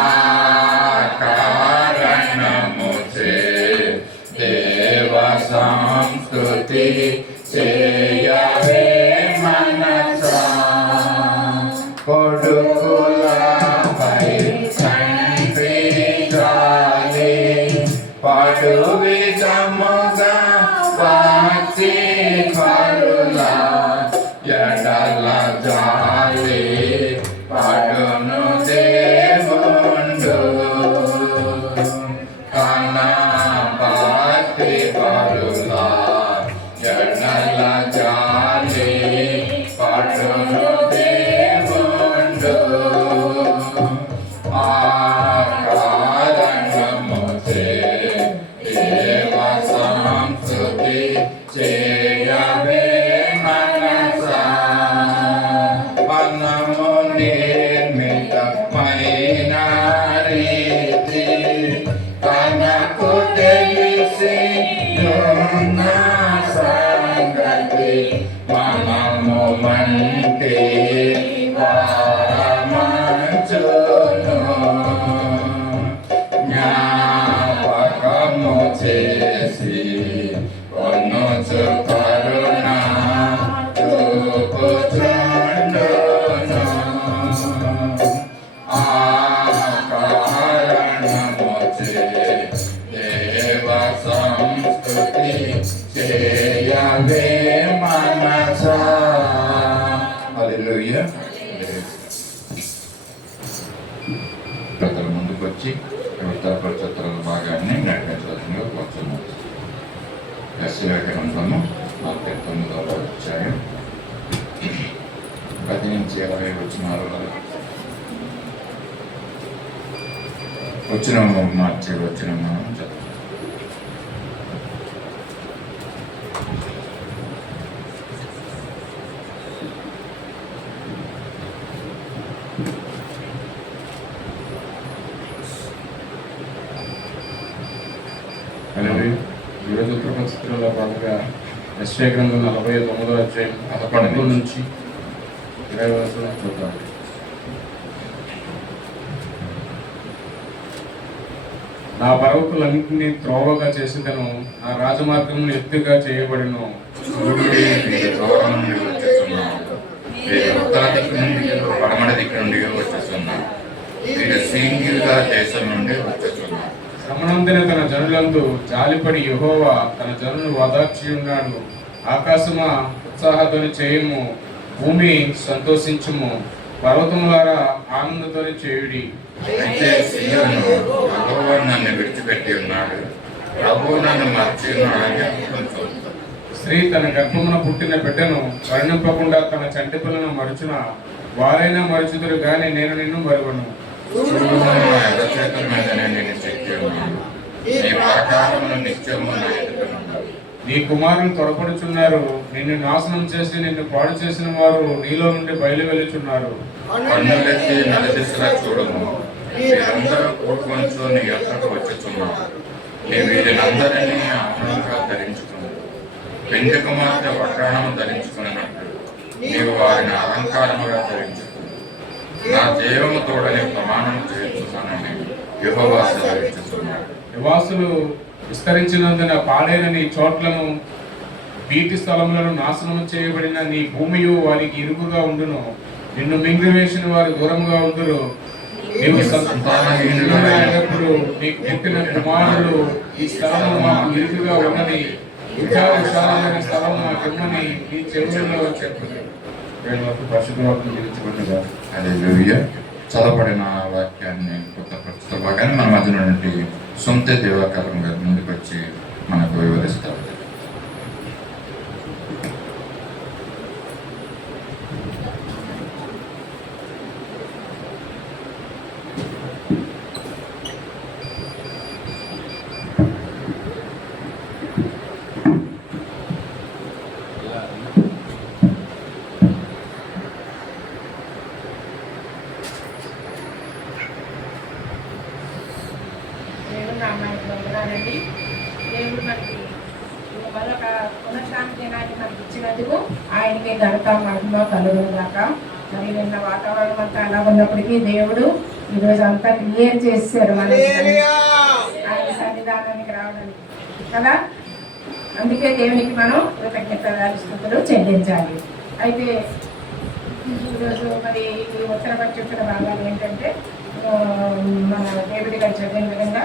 ఆకారణముచే దేవ సంస్కృతి చేయవే మనసా కొడుకులపై తండ్రి జాలి పడు విధముగా భక్తి కరుణ ఎడల జాలి పడును దేవుండు కన భక్తి కరుణ ఎడల జాలి పడును దేవుండు ఆకారణముచే దేవ సంస్కృతి చేయవే మనసా మనము నిర్మితమైన రీతి తనకు తెలిసి ఉన్న సంగతి మనము మంటి వారమంచును జ్ఞాపకము చేసి కొనుచు కరుణ చూపుచుండును ఆకారణముచే దేవ సంస్కృతి చేయవే మనసా. హల్లెలూయా. ప్రజల ముందుకు వచ్చి పరిచత్రాల భాగాన్ని నడిపించవలసిందిగా కోరుతున్నాం. యెషయా గ్రంథము 49వ అధ్యాయం 10 నుంచి 20 వచనాలు మార్చి వచ్చిన మనం చదువు. ఈరోజు ఉత్తరపరిస్థితుల్లో భాగంగా యెషయా గ్రంథం 49వ అధ్యాయం 11 నుంచి 20 వరకు చూద్దాం. నా పర్వతులన్నింటినీ త్రోవగా చేసేదను, నా రాజమార్గములు ఎత్తుగా చేయబడిను. ఉత్తర దిక్కు నుండి పడమర దిక్కు నుండి వచ్చేస్తున్నాను. దేశం నుండి వచ్చేస్తున్నాను. శ్రమనందిన తన జనులందు జాలిపడి యెహోవా తన జనులను ఓదార్చి ఉన్నాడు. ఆకాశమా ఉత్సాహధ్వని చేయము, భూమి సంతోషించుము, పర్వతములారా ఆనందధ్వని చేయుడి. అయితే సీయోను యెహోవా నన్ను విడిచిపెట్టి ఉన్నాడు, ప్రభువు నన్ను మరచి ఉన్నాడని అనుకుంటుంది. స్త్రీ తన గర్భమున పుట్టిన బిడ్డను కరుణింపకుండా తన చంటి పిల్లను మరుచున, వారైనా మరుచుదురు గాని నేను నిన్ను మరువను. చేతుల మీద నేను చెక్కి ఉన్నాను, నీ ప్రకారమును నిత్యము నా ఎదుట ఉన్నాను. నీ కుమారుని త్వరపడుచున్నారు, నిన్ను నాశనం చేసి నిన్ను పాడు చేసిన వారు నీలో నుండి బయలు వెళ్ళుచున్నారు. కన్నులెత్తి నలుదిశలా చూడము, మీరందరూ కూడుకొంచు నీ యొద్దకు వచ్చుచున్నారు. నీ వీరినందరినీ ఆనందంగా ధరించుకున్నారు. పెండ్లి కుమార్తె వడ్డాణము ధరించుకున్నట్టు నీవు వారిని అలంకారముగా ధరించుకున్నావు. నా జీవము తోడని ప్రమాణం చేస్తున్నానని యెహోవా సెలవిస్తున్నాడు. నివాసులు విస్తరించినందున పాడైన నీ చోట్లను, బీటి స్థలములను నాశనం చేయబడిన నీ భూమియు వారికి ఇరుకుగా ఉండును. నిన్ను మింగివేసిన వారు దూరముగా ఉందురు. నీవు సంతానహీనుడైనప్పుడు నీకు పుట్టిన కుమారులు ఈ స్థలము మాకు ఇరుకుగా ఉన్నది, ఇంకా విశాలమైన స్థలం మాకిమ్మని నీ చెవులలో చెప్పుదు. పరిశుభ్రవాక్యం జీవించబడినగా. హల్లెలూయా. చదవబడిన వాక్యాన్ని కొత్త ప్రస్తుత భాగాన్ని మన మధ్య నుండి సొంత దేవాకారం గారి ముందుకు వచ్చి మనకు వివరిస్తారు. దేవుడు మనకి మరొక పునఃశాంతి దినాన్ని మనకి ఇచ్చినందుకు ఆయనకే ఘనత మహిమ కలుగును గాక. మరి నిన్న వాతావరణం అంతా ఎలా ఉన్నప్పటికీ దేవుడు ఈరోజు అంతా క్లియర్ చేశారు మన ఆయన సన్నిధానానికి రావడానికి కదా. అందుకే దేవునికి మనం కృతజ్ఞతలు చెల్లించాలి. అయితే ఈరోజు మరి ఈ ఉత్తర పక్షుల భాగాలు ఏంటంటే మన డేవిడ్ గారు చదివిన విధంగా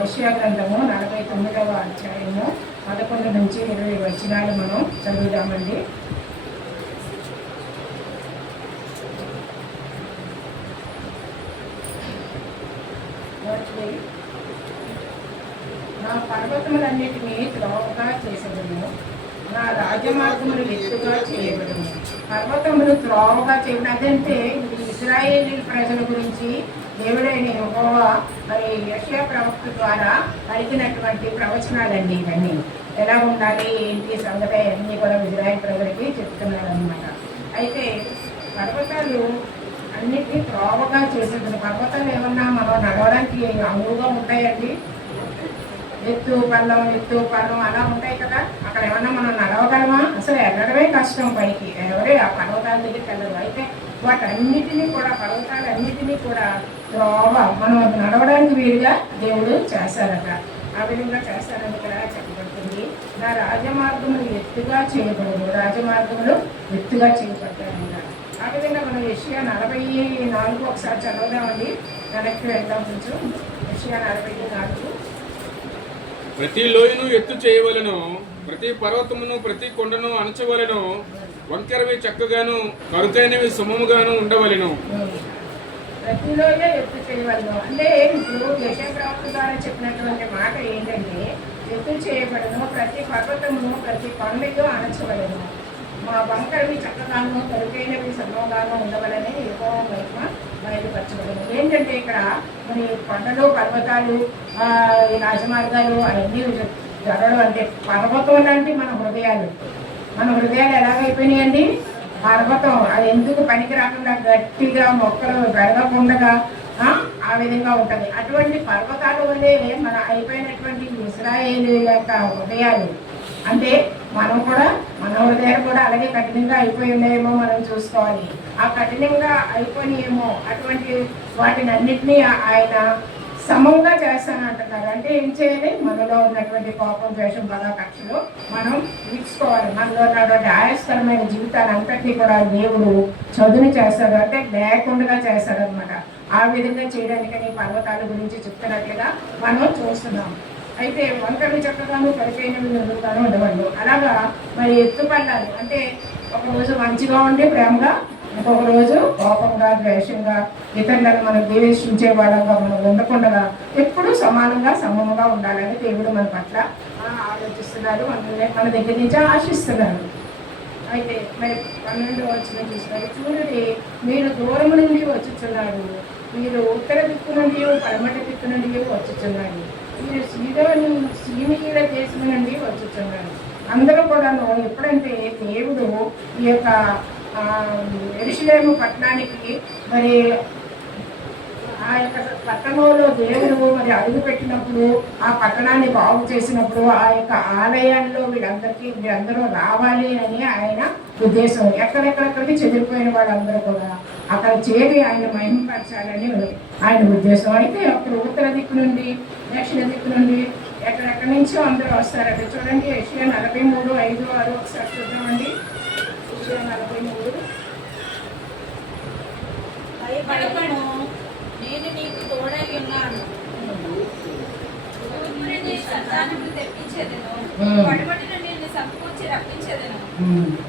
యెషయా గ్రంథము 49వ అధ్యాయము 11 నుంచి 20 వచనాలు మనం చదువుదామండి. నా పర్వతములన్నిటినీ త్రోవగా చేసేదను, నా రాజమార్గములు ఎత్తుగా చేయబడును. పర్వతములు త్రోవగా చేయడం అదంటే ఇది ఇశ్రాయేలీ ప్రజల గురించి దేవుడైన యెహోవా మరి యెషయా ప్రవక్త ద్వారా పలికినటువంటి ప్రవచనాలండి. ఇవన్నీ ఎలా ఉండాలి ఏంటి సంగతి అన్నీ కూడా ఇశ్రాయేల్ ప్రజలకి చెప్తున్నారు అనమాట. అయితే పర్వతాలు అన్నిటినీ త్రోవగా చేసేది. పర్వతాలు ఏమన్నా మనం నడవడానికి అనువుగా ఉంటాయండి? ఎత్తు పల్లం అలా ఉంటాయి కదా. అక్కడ ఏమన్నా మనం నడవగలమా? అసలు వెళ్ళడమే కష్టం పైకి. ఎవరే ఆ పర్వతాల దగ్గరికి వెళ్ళరు. అయితే వాటన్నిటినీ కూడా పర్వతాలన్నిటినీ కూడా త్రోవ మనం నడవడానికి వీలుగా దేవుడు చేశారట. ఆ విధంగా చేస్తారని ఇక్కడ చెప్పబడుతుంది. నా రాజమార్గములు ఎత్తుగా చేయబడదు, రాజమార్గములు ఎత్తుగా చేయబడ్డారంట. ఆ విధంగా మనం యెషయా 44 ఒకసారి చదవదామండి. వెనక్కి వెళ్దాం కొంచెం. యెషయా 44. ప్రతి లోయను ఎత్తు చేయవలను, ప్రతి పర్వతమును ప్రతి కొండను అణచవలను, వంకరవి చక్కగాను కరుకైనవి సుమముగాను ఉండవలను. ప్రతి లోయ ఎత్తు చేయవలను అంటే ఇప్పుడు యెషయా ప్రవక్త ద్వారా చెప్పినటువంటి మాట ఏంటంటే ఎత్తు చేయబడను, ప్రతి పర్వతమును ప్రతి కొండయు అణచవలను, మా వంకరవి చక్కగాను కరుకైనవి సుమముగాను ఉండవలని యెహోవా మహిమ బయలుపరచబడను. ఏంటంటే ఇక్కడ మరి కొండలు పర్వతాలు ఈ రాజమార్గాలు అవన్నీ జరగడం అంటే పర్వతం లాంటి మన హృదయాలు ఎలాగైపోయినాయండి? పర్వతం అది ఎందుకు పనికి రాకుండా గట్టిగా మొక్కలు పెరగకుండా ఆ విధంగా ఉంటుంది. అటువంటి పర్వతాల వల్లే మన అయిపోయినటువంటి ఇశ్రాయేలు యొక్క హృదయాలు అంటే మన హృదయాలు కూడా అలాగే కఠినంగా అయిపోయి ఉన్నాయేమో మనం చూసుకోవాలి. ఆ కఠినంగా అయిపోయినాయేమో అటువంటి వాటిని అన్నిటినీ ఆయన సమంగా చేస్తానంటున్నారు. అంటే ఏం చేయాలి? మనలో ఉన్నటువంటి కోపం, ద్వేషం, పగ, కక్షలు మనం తీర్చుకోవాలి. మనలో ఉన్నటువంటి ఆయాస్కరమైన జీవితాన్ని అంతటినీ కూడా దేవుడు చదును చేస్తాడు, అంటే లేకుండా చేస్తాడు అనమాట. ఆ విధంగా చేయడానికని పర్వతాల గురించి చెప్తున్నట్లుగా మనం చూస్తున్నాం. అయితే వంకరవి చక్కగాను కరికైనవి నిలువుగాను ఉండవండు. అలాగా మరి ఎత్తుపల్లాలు అంటే ఒకరోజు మంచిగా ఉండి ప్రేమగా, ఇంకొక రోజు కోపంగా, ద్వేషంగా, ఇతరులను మనం ద్వేషించే వాళ్ళగా మనం ఉండకుండా ఎప్పుడు సమముగా ఉండాలని దేవుడు మన పట్ల ఆలోచిస్తున్నారు, మన దగ్గర నుంచి ఆశిస్తున్నారు. అయితే మరి 12వ వచనం చూస్తున్నారు. చూడండి, మీరు దూరం నుండి వచ్చుచున్నారు, మీరు ఉత్తర దిక్కు నుండి పడమట దిక్కు నుండి వచ్చుచున్నారు, మీరు సీమీయుల దేశం నుండి వచ్చుచున్నారు. అందరూ కూడాను ఎప్పుడంటే దేవుడు ఈ యొక్క యెరూషలేము పట్టణానికి మరి ఆ యొక్క పట్టణంలో దేవుడు మరి అడుగు పెట్టినప్పుడు, ఆ పట్టణాన్ని బాగు చేసినప్పుడు, ఆ యొక్క ఆలయాల్లో వీళ్ళందరూ రావాలి అని ఆయన ఉద్దేశం. ఎక్కడెక్కడికి చెదిరిపోయిన వాళ్ళందరూ కూడా అక్కడ చేరి ఆయన మహిమపరచాలని ఆయన ఉద్దేశం. అయితే అప్పుడు ఉత్తర దిక్కు నుండి, దక్షిణ దిక్కు నుండి, ఎక్కడెక్కడి నుంచో అందరూ వస్తారంటే చూడండి. యెషయా 43:5-6 ఒకసారి చూద్దామండి. యెషయా 43. భయపడకుము, నేను నీకు తోడై ఉన్నాను, తూర్పు నుండి సంతానమును తెప్పించేదను, పడమటి నుండి నిన్ను సమకూర్చి రప్పించేదను,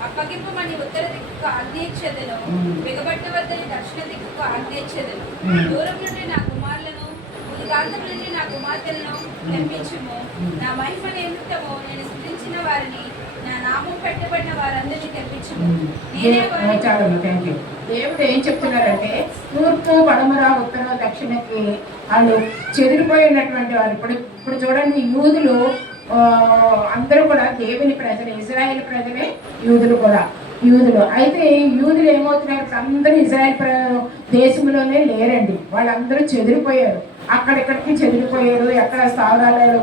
అప్పగింపమని ఉత్తర దిక్కుకు ఆజ్ఞ ఇచ్చేదను, బిగబట్టు వద్దని దక్షిణ దిక్కుకు ఆజ్ఞ ఇచ్చేదను. దూరం నుండి నా కుమారులను, ఉదిగాంతం నుండి నా కుమార్తెలను తెప్పించుము. నా మహిమ నిమిత్తము నేను సృష్టించిన వారిని, నా నామం పెట్టబడిన వారందరినీ తెప్పించుము. దేవుడు ఏం చెప్తున్నారంటే తూర్పు, పడమర, ఉత్తర, దక్షిణకి వాళ్ళు చెదిరిపోయినటువంటి వారు. ఇప్పుడు చూడండి, యూదులు అందరూ కూడా దేవుని ప్రజలు, ఇజ్రాయేల్ ప్రజలే యూదులు. అయితే యూదులు ఏమవుతున్నారు? అందరూ ఇజ్రాయేల్ దేశంలోనే లేరండి. వాళ్ళందరూ చెదిరిపోయారు, అక్కడెక్కడికి చెదిరిపోయారు. ఎక్కడ స్థావరాలు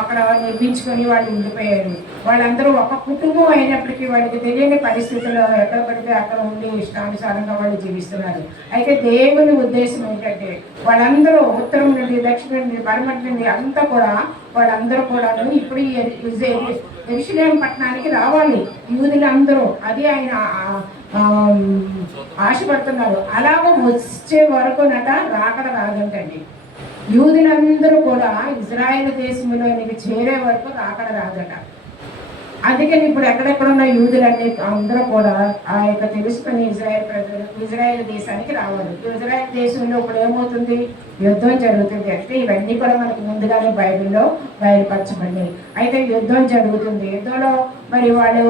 అక్కడ నిర్మించుకొని వాళ్ళు ఉండిపోయారు. వాళ్ళందరూ ఒక కుటుంబం అయినప్పటికీ వాళ్ళకి తెలియని పరిస్థితుల్లో ఎక్కడ పడితే అక్కడ ఉండి ఇష్టానుసారంగా వాళ్ళు జీవిస్తున్నారు. అయితే దేవుని ఉద్దేశం ఏంటంటే వాళ్ళందరూ ఉత్తరం నుండి, దక్షిణం నుండి, పడమటి నుండి అంతా కూడా వాళ్ళందరూ కూడా ఇప్పుడు యెరూషలేము పట్టణానికి రావాలి యూదులందరూ. అది ఆయన ఆశపడుతున్నారు. అలాగ వచ్చే వరకునట రాకడ రాదంటండి. యూదులందరూ కూడా ఇజ్రాయెల్ దేశంలోనికి చేరే వరకు రాకడ రాదట. అందుకని ఇప్పుడు ఎక్కడెక్కడున్న యూదులన్నీ అందరూ కూడా ఆ యొక్క తెలుసుకుని ఇజ్రాయెల్ ప్రజలు ఇజ్రాయెల్ దేశానికి రావాలి. ఇజ్రాయెల్ దేశంలో ఇప్పుడు ఏమవుతుంది? యుద్ధం జరుగుతుంది. అంటే ఇవన్నీ కూడా మనకి ముందుగానే బైబిల్లో బయలుపరచబడ్డాయి. అయితే యుద్ధం జరుగుతుంది. యుద్ధంలో మరి వాళ్ళు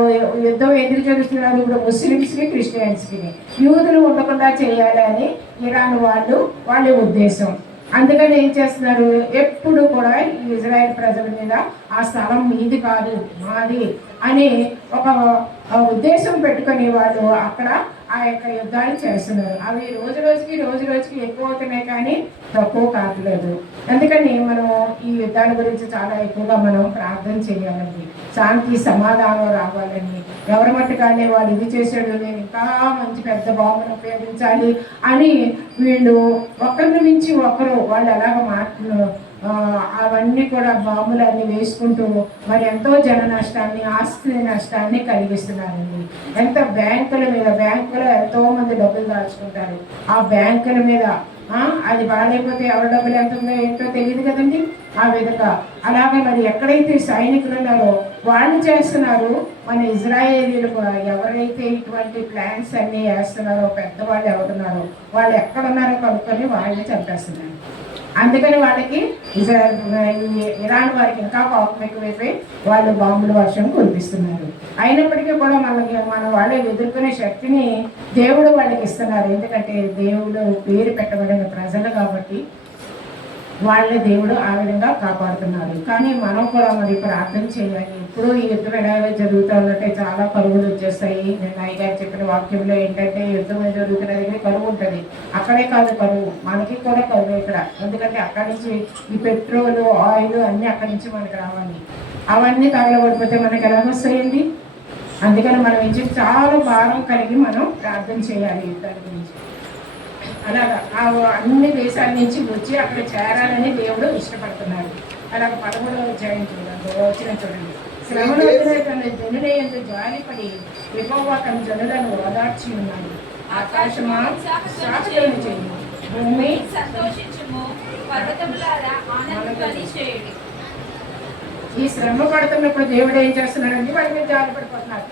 యుద్ధం ఎందుకు జరుగుతున్నారు? ఇప్పుడు ముస్లిమ్స్కి, క్రిస్టియన్స్కి యూదులు ఉండకుండా చేయాలి అని ఇరాన్ వాళ్ళ ఉద్దేశం. అందుకని ఏం చేస్తున్నారు? ఎప్పుడు కూడా ఈ ఇజ్రాయెల్ ప్రజల మీద ఆ స్థలం మీది కాదు మాది అని ఒక ఉద్దేశం పెట్టుకొని వాళ్ళు అక్కడ ఆ యొక్క యుద్ధాలు చేస్తున్నారు. అవి రోజు రోజుకి ఎక్కువ అవుతున్నాయి కానీ తక్కువ కావట్లేదు. అందుకని మనం ఈ యుద్ధాల గురించి చాలా ఎక్కువగా మనం ప్రార్థన చేయాలండి. శాంతి సమాధానం రావాలని, ఎవరి మట్టుకానే వాడు ఇది చేశాడు, నేను ఇంకా మంచి పెద్ద బాంబును ఉపయోగించాలి అని వీళ్ళు ఒకరిని మించి ఒకరు వాళ్ళు ఎలాగ అవన్నీ కూడా బాంబులన్నీ వేసుకుంటూ మరి ఎంతో జన నష్టాన్ని, ఆస్తి నష్టాన్ని కలిగిస్తున్నారండి. ఎంత బ్యాంకులో ఎంతో మంది డబ్బులు దాచుకుంటారు. ఆ బ్యాంకుల మీద అది బాగాలేకపోతే ఎవరి డబ్బులు ఎంత ఉందో ఏంటో తెలియదు కదండి. ఆ విధంగా అలాగే మరి ఎక్కడైతే సైనికులు ఉన్నారో వాళ్ళు చేస్తున్నారు. మన ఇజ్రాయేలీలు ఎవరైతే ఇటువంటి ప్లాన్స్ అన్నీ వేస్తున్నారో పెద్దవాళ్ళు ఎవరున్నారో వాళ్ళు ఎక్కడున్నారో కనుక్కొని వాళ్ళని చంపేస్తున్నారు. అందుకని వాళ్ళకి ఇరాన్ వారికి ఇంకా కోపం ఎక్కువైపోయి వాళ్ళు బాంబుల వర్షం కురిపిస్తున్నారు. అయినప్పటికీ కూడా మన వాళ్ళు ఎదుర్కొనే శక్తిని దేవుడు వాళ్ళకి ఇస్తున్నారు. ఎందుకంటే దేవుడు పేరు పెట్టబడిన ప్రజలు కాబట్టి వాళ్ళ దేవుడు ఆ విధంగా కాపాడుతున్నారు. కానీ మనం కూడా మరి ప్రార్థన చేయాలి. ఇప్పుడు ఈ యుద్ధం ఎలా జరుగుతూ ఉన్నట్టే చాలా కరువులు వచ్చేస్తాయి. నేను అయ్యగారు చెప్పిన వాక్యంలో ఏంటంటే యుద్ధం జరుగుతున్న దగ్గర కరువు ఉంటుంది. అక్కడే కాదు కరువు, మనకి కూడా కరువు ఇక్కడ. ఎందుకంటే అక్కడి నుంచి ఈ పెట్రోల్, ఆయిల్ అన్నీ అక్కడి నుంచి మనకి రావాలి. అవన్నీ తగలబడిపోతే మనకి ఎలా వస్తాయండి? అందుకని మనం ఏం చెప్పి చాలా భారం కలిగి మనం ప్రార్థన చేయాలి యుద్ధాల గురించి. అలాగా అన్ని దేశాల నుంచి వచ్చి అక్కడ చేరాలని దేవుడు ఇష్టపడుతున్నాడు. అలాగ 11వ అధ్యాయం చూడండి. శ్రమలో తన జనుల యందు జాలిపడి యెహోవా తన జనులను ఓదార్చి ఉన్నాడు. ఆకాశమా సాక్షులను చేయి, భూమి సంతోషించుము, పర్వతములారా ఆనందధ్వని చేయుడి. ఈ శ్రమ పడుతున్నప్పుడు దేవుడు ఏం చేస్తున్నాడంటే వాడి మీద జాలి పడిపోతున్నారు.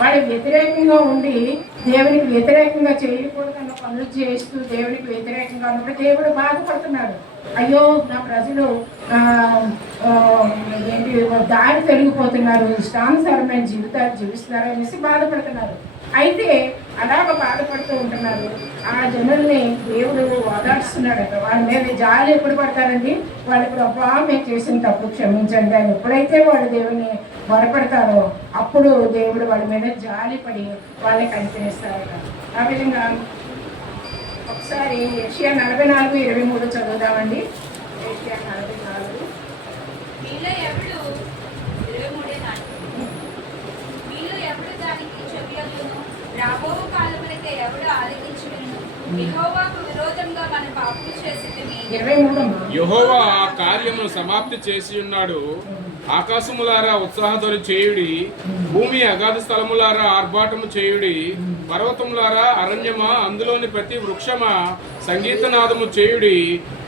వాడి వ్యతిరేకంగా ఉండి దేవునికి వ్యతిరేకంగా చేయకూడదన్న పనులు చేస్తూ దేవునికి వ్యతిరేకంగా ఉన్నప్పుడు దేవుడు బాధపడుతున్నాడు. అయ్యో నా ప్రజలు దారి తొలగిపోతున్నారు, ఇష్టానుసారమైన జీవితాలు జీవిస్తున్నారు అనేసి బాధపడుతున్నారు. అయితే అలాగ బాధపడుతూ ఉంటున్నారు. ఆ జనుల్ని దేవుడు ఓదార్చున్నాడట. వాళ్ళ మీద జాలి ఎప్పుడు పడతారండి? వాళ్ళు ఇప్పుడు అబ్బా మేము చేసిన తప్పు క్షమించండి అని ఎప్పుడైతే వాళ్ళు దేవుని మొరపెడతారో అప్పుడు దేవుడు వాళ్ళ మీద జాలి పడి వాళ్ళని కనిపిస్తారట. ఆ విధంగా ఒకసారి యెషయా 44:23 చదువుదామండి. యెషయా 44. మీలో ఎవడు దానికి చెవియొగ్గును, రాబో కాలములకే ఎవడు ఆలకించును. యెహోవాకు విరోధంగా మన పాపము చేసితిమి. 23. యెహోవా ఆ కార్యమును సమాప్తి చేసి ఉన్నాడు. ఆకాశములారా ఉత్సాహధ్వని చేయుడి, భూమి అగాధ స్థలములారా ఆర్భాటము చేయుడి. పర్వతములారా అరణ్యమా, అందులోని ప్రతి వృక్షమా సంగీతనాదము చేయుడి.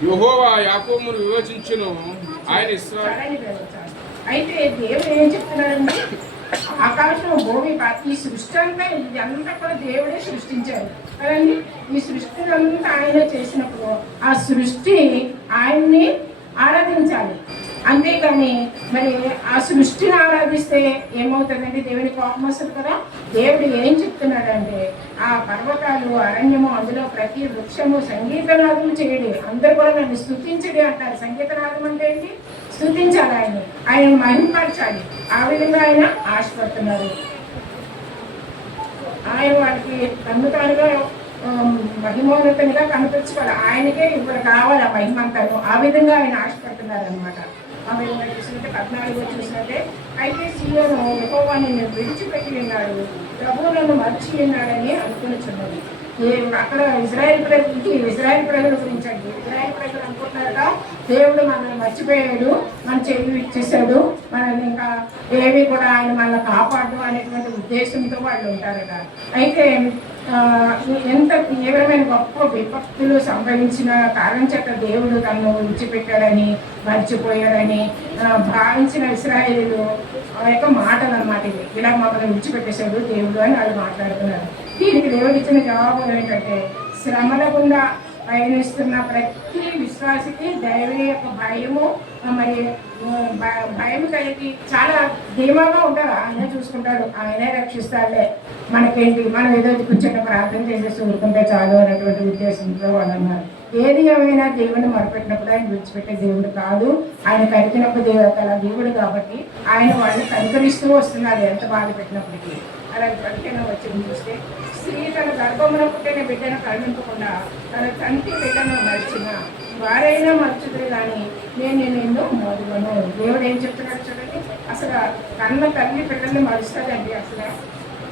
యెహోవా యాకోబును వివేచించును, ఆయన ఇశ్రాయేలు. అయితే దేవుడు ఏం చెప్తున్నాడండి? ఆకాశం, భూమి, ఈ సృష్టి అంతా ఇదంతా కూడా దేవుడే సృష్టించారు కదండి. ఈ సృష్టి అంతా ఆయన చేసినప్పుడు ఆ సృష్టి ఆయన్ని ఆరాధించాలి. అంతేకాని మరి ఆ సృష్టిని ఆరాధిస్తే ఏమవుతుందంటే దేవుని కోపం వస్తుంది కదా. దేవుడు ఏం చెప్తున్నాడంటే ఆ పర్వతాలు, అరణ్యము, అందులో ప్రతి వృక్షము సంగీతనాదం చేయడి, అందరూ కూడా నన్ను స్తుతించడి అంటారు. సంగీతనాదం అంటే ఏంటి? స్తుతించాలి, ఆయన మహిమపరచాలి. ఆ విధంగా ఆయన ఆశపడుతున్నారు. ఆయన వాళ్ళకి తను తానుగా మహిమోన్నతంగా కనిపించుకోవాలి. ఆయనకే ఇప్పుడు కావాలి ఆ మహిమ అంటారు. ఆ విధంగా ఆయన ఆశపడుతున్నారు అనమాట. ఆమె చూసినట్టే 14 చూసినట్టే అయితే సీయోను యెహోవాను నేను విడిచిపెట్టి ఉన్నాడు, ప్రభువులను మర్చి ఉన్నాడని అనుకునిచున్నది. అక్కడ ఇజ్రాయెల్ ప్రజల గురించి అండి. ఇజ్రాయెల్ ప్రజలు అనుకుంటున్నారట దేవుడు మనల్ని మర్చిపోయాడు, మన చెవి ఇచ్చేసాడు, మనల్ని ఇంకా ఏవి కూడా ఆయన మనల్ని కాపాడు అనేటువంటి ఉద్దేశంతో వాళ్ళు ఉంటారట. అయితే ఎంత తీవ్రమైన గొప్ప విపత్తులు సంభవించిన కారణం చేత దేవుడు తనను విడిచిపెట్టాడని మర్చిపోయాడని భావించిన ఇశ్రాయేలీయులు ఆ యొక్క మాటలు అన్నమాట. ఇది ఇలా మమ్మల్ని విడిచిపెట్టేశాడు దేవుడు అని వాళ్ళు మాట్లాడుతున్నారు. దీనికి దేవుడు ఇచ్చిన జవాబు ఏంటంటే, శ్రమల గుండా పయనిస్తున్న ప్రతి విశ్వాసికి దైవం యొక్క భయము మరి భయం కలిగి చాలా ధీమాగా ఉంటారు. ఆయనే చూసుకుంటాడు, ఆయనే రక్షిస్తాడులే, మనకేంటి, మనం ఏదో కూర్చొని ప్రార్థన చేసేసి ఊరుకుంటే చాలు అనేటువంటి ఉద్దేశంతో వాళ్ళు అన్నారు. ఏది ఏమైనా దేవుని మొరపెట్టినప్పుడు ఆయన విడిచిపెట్టే దేవుడు కాదు, ఆయన కరికినప్పుడు దేవుడు కాబట్టి ఆయన వాళ్ళని కనికరిస్తూ వస్తున్నాడు ఎంత బాధ పెట్టినప్పటికీ. అలాగే 15వ వచనం చూస్తే, స్త్రీ తన గర్భమున పుట్టిన బిడ్డను కరుణింపకుండా తన తండ్రి బిడ్డను మర్చిన వారైనా మర్చుదురు కానీ నేను నిన్ను మరువను. దేవుడు ఏం చెప్తున్నాడు చూడండి. అసలు కన్న తల్లి బిడ్డల్ని మరుస్తుందండి. అసలు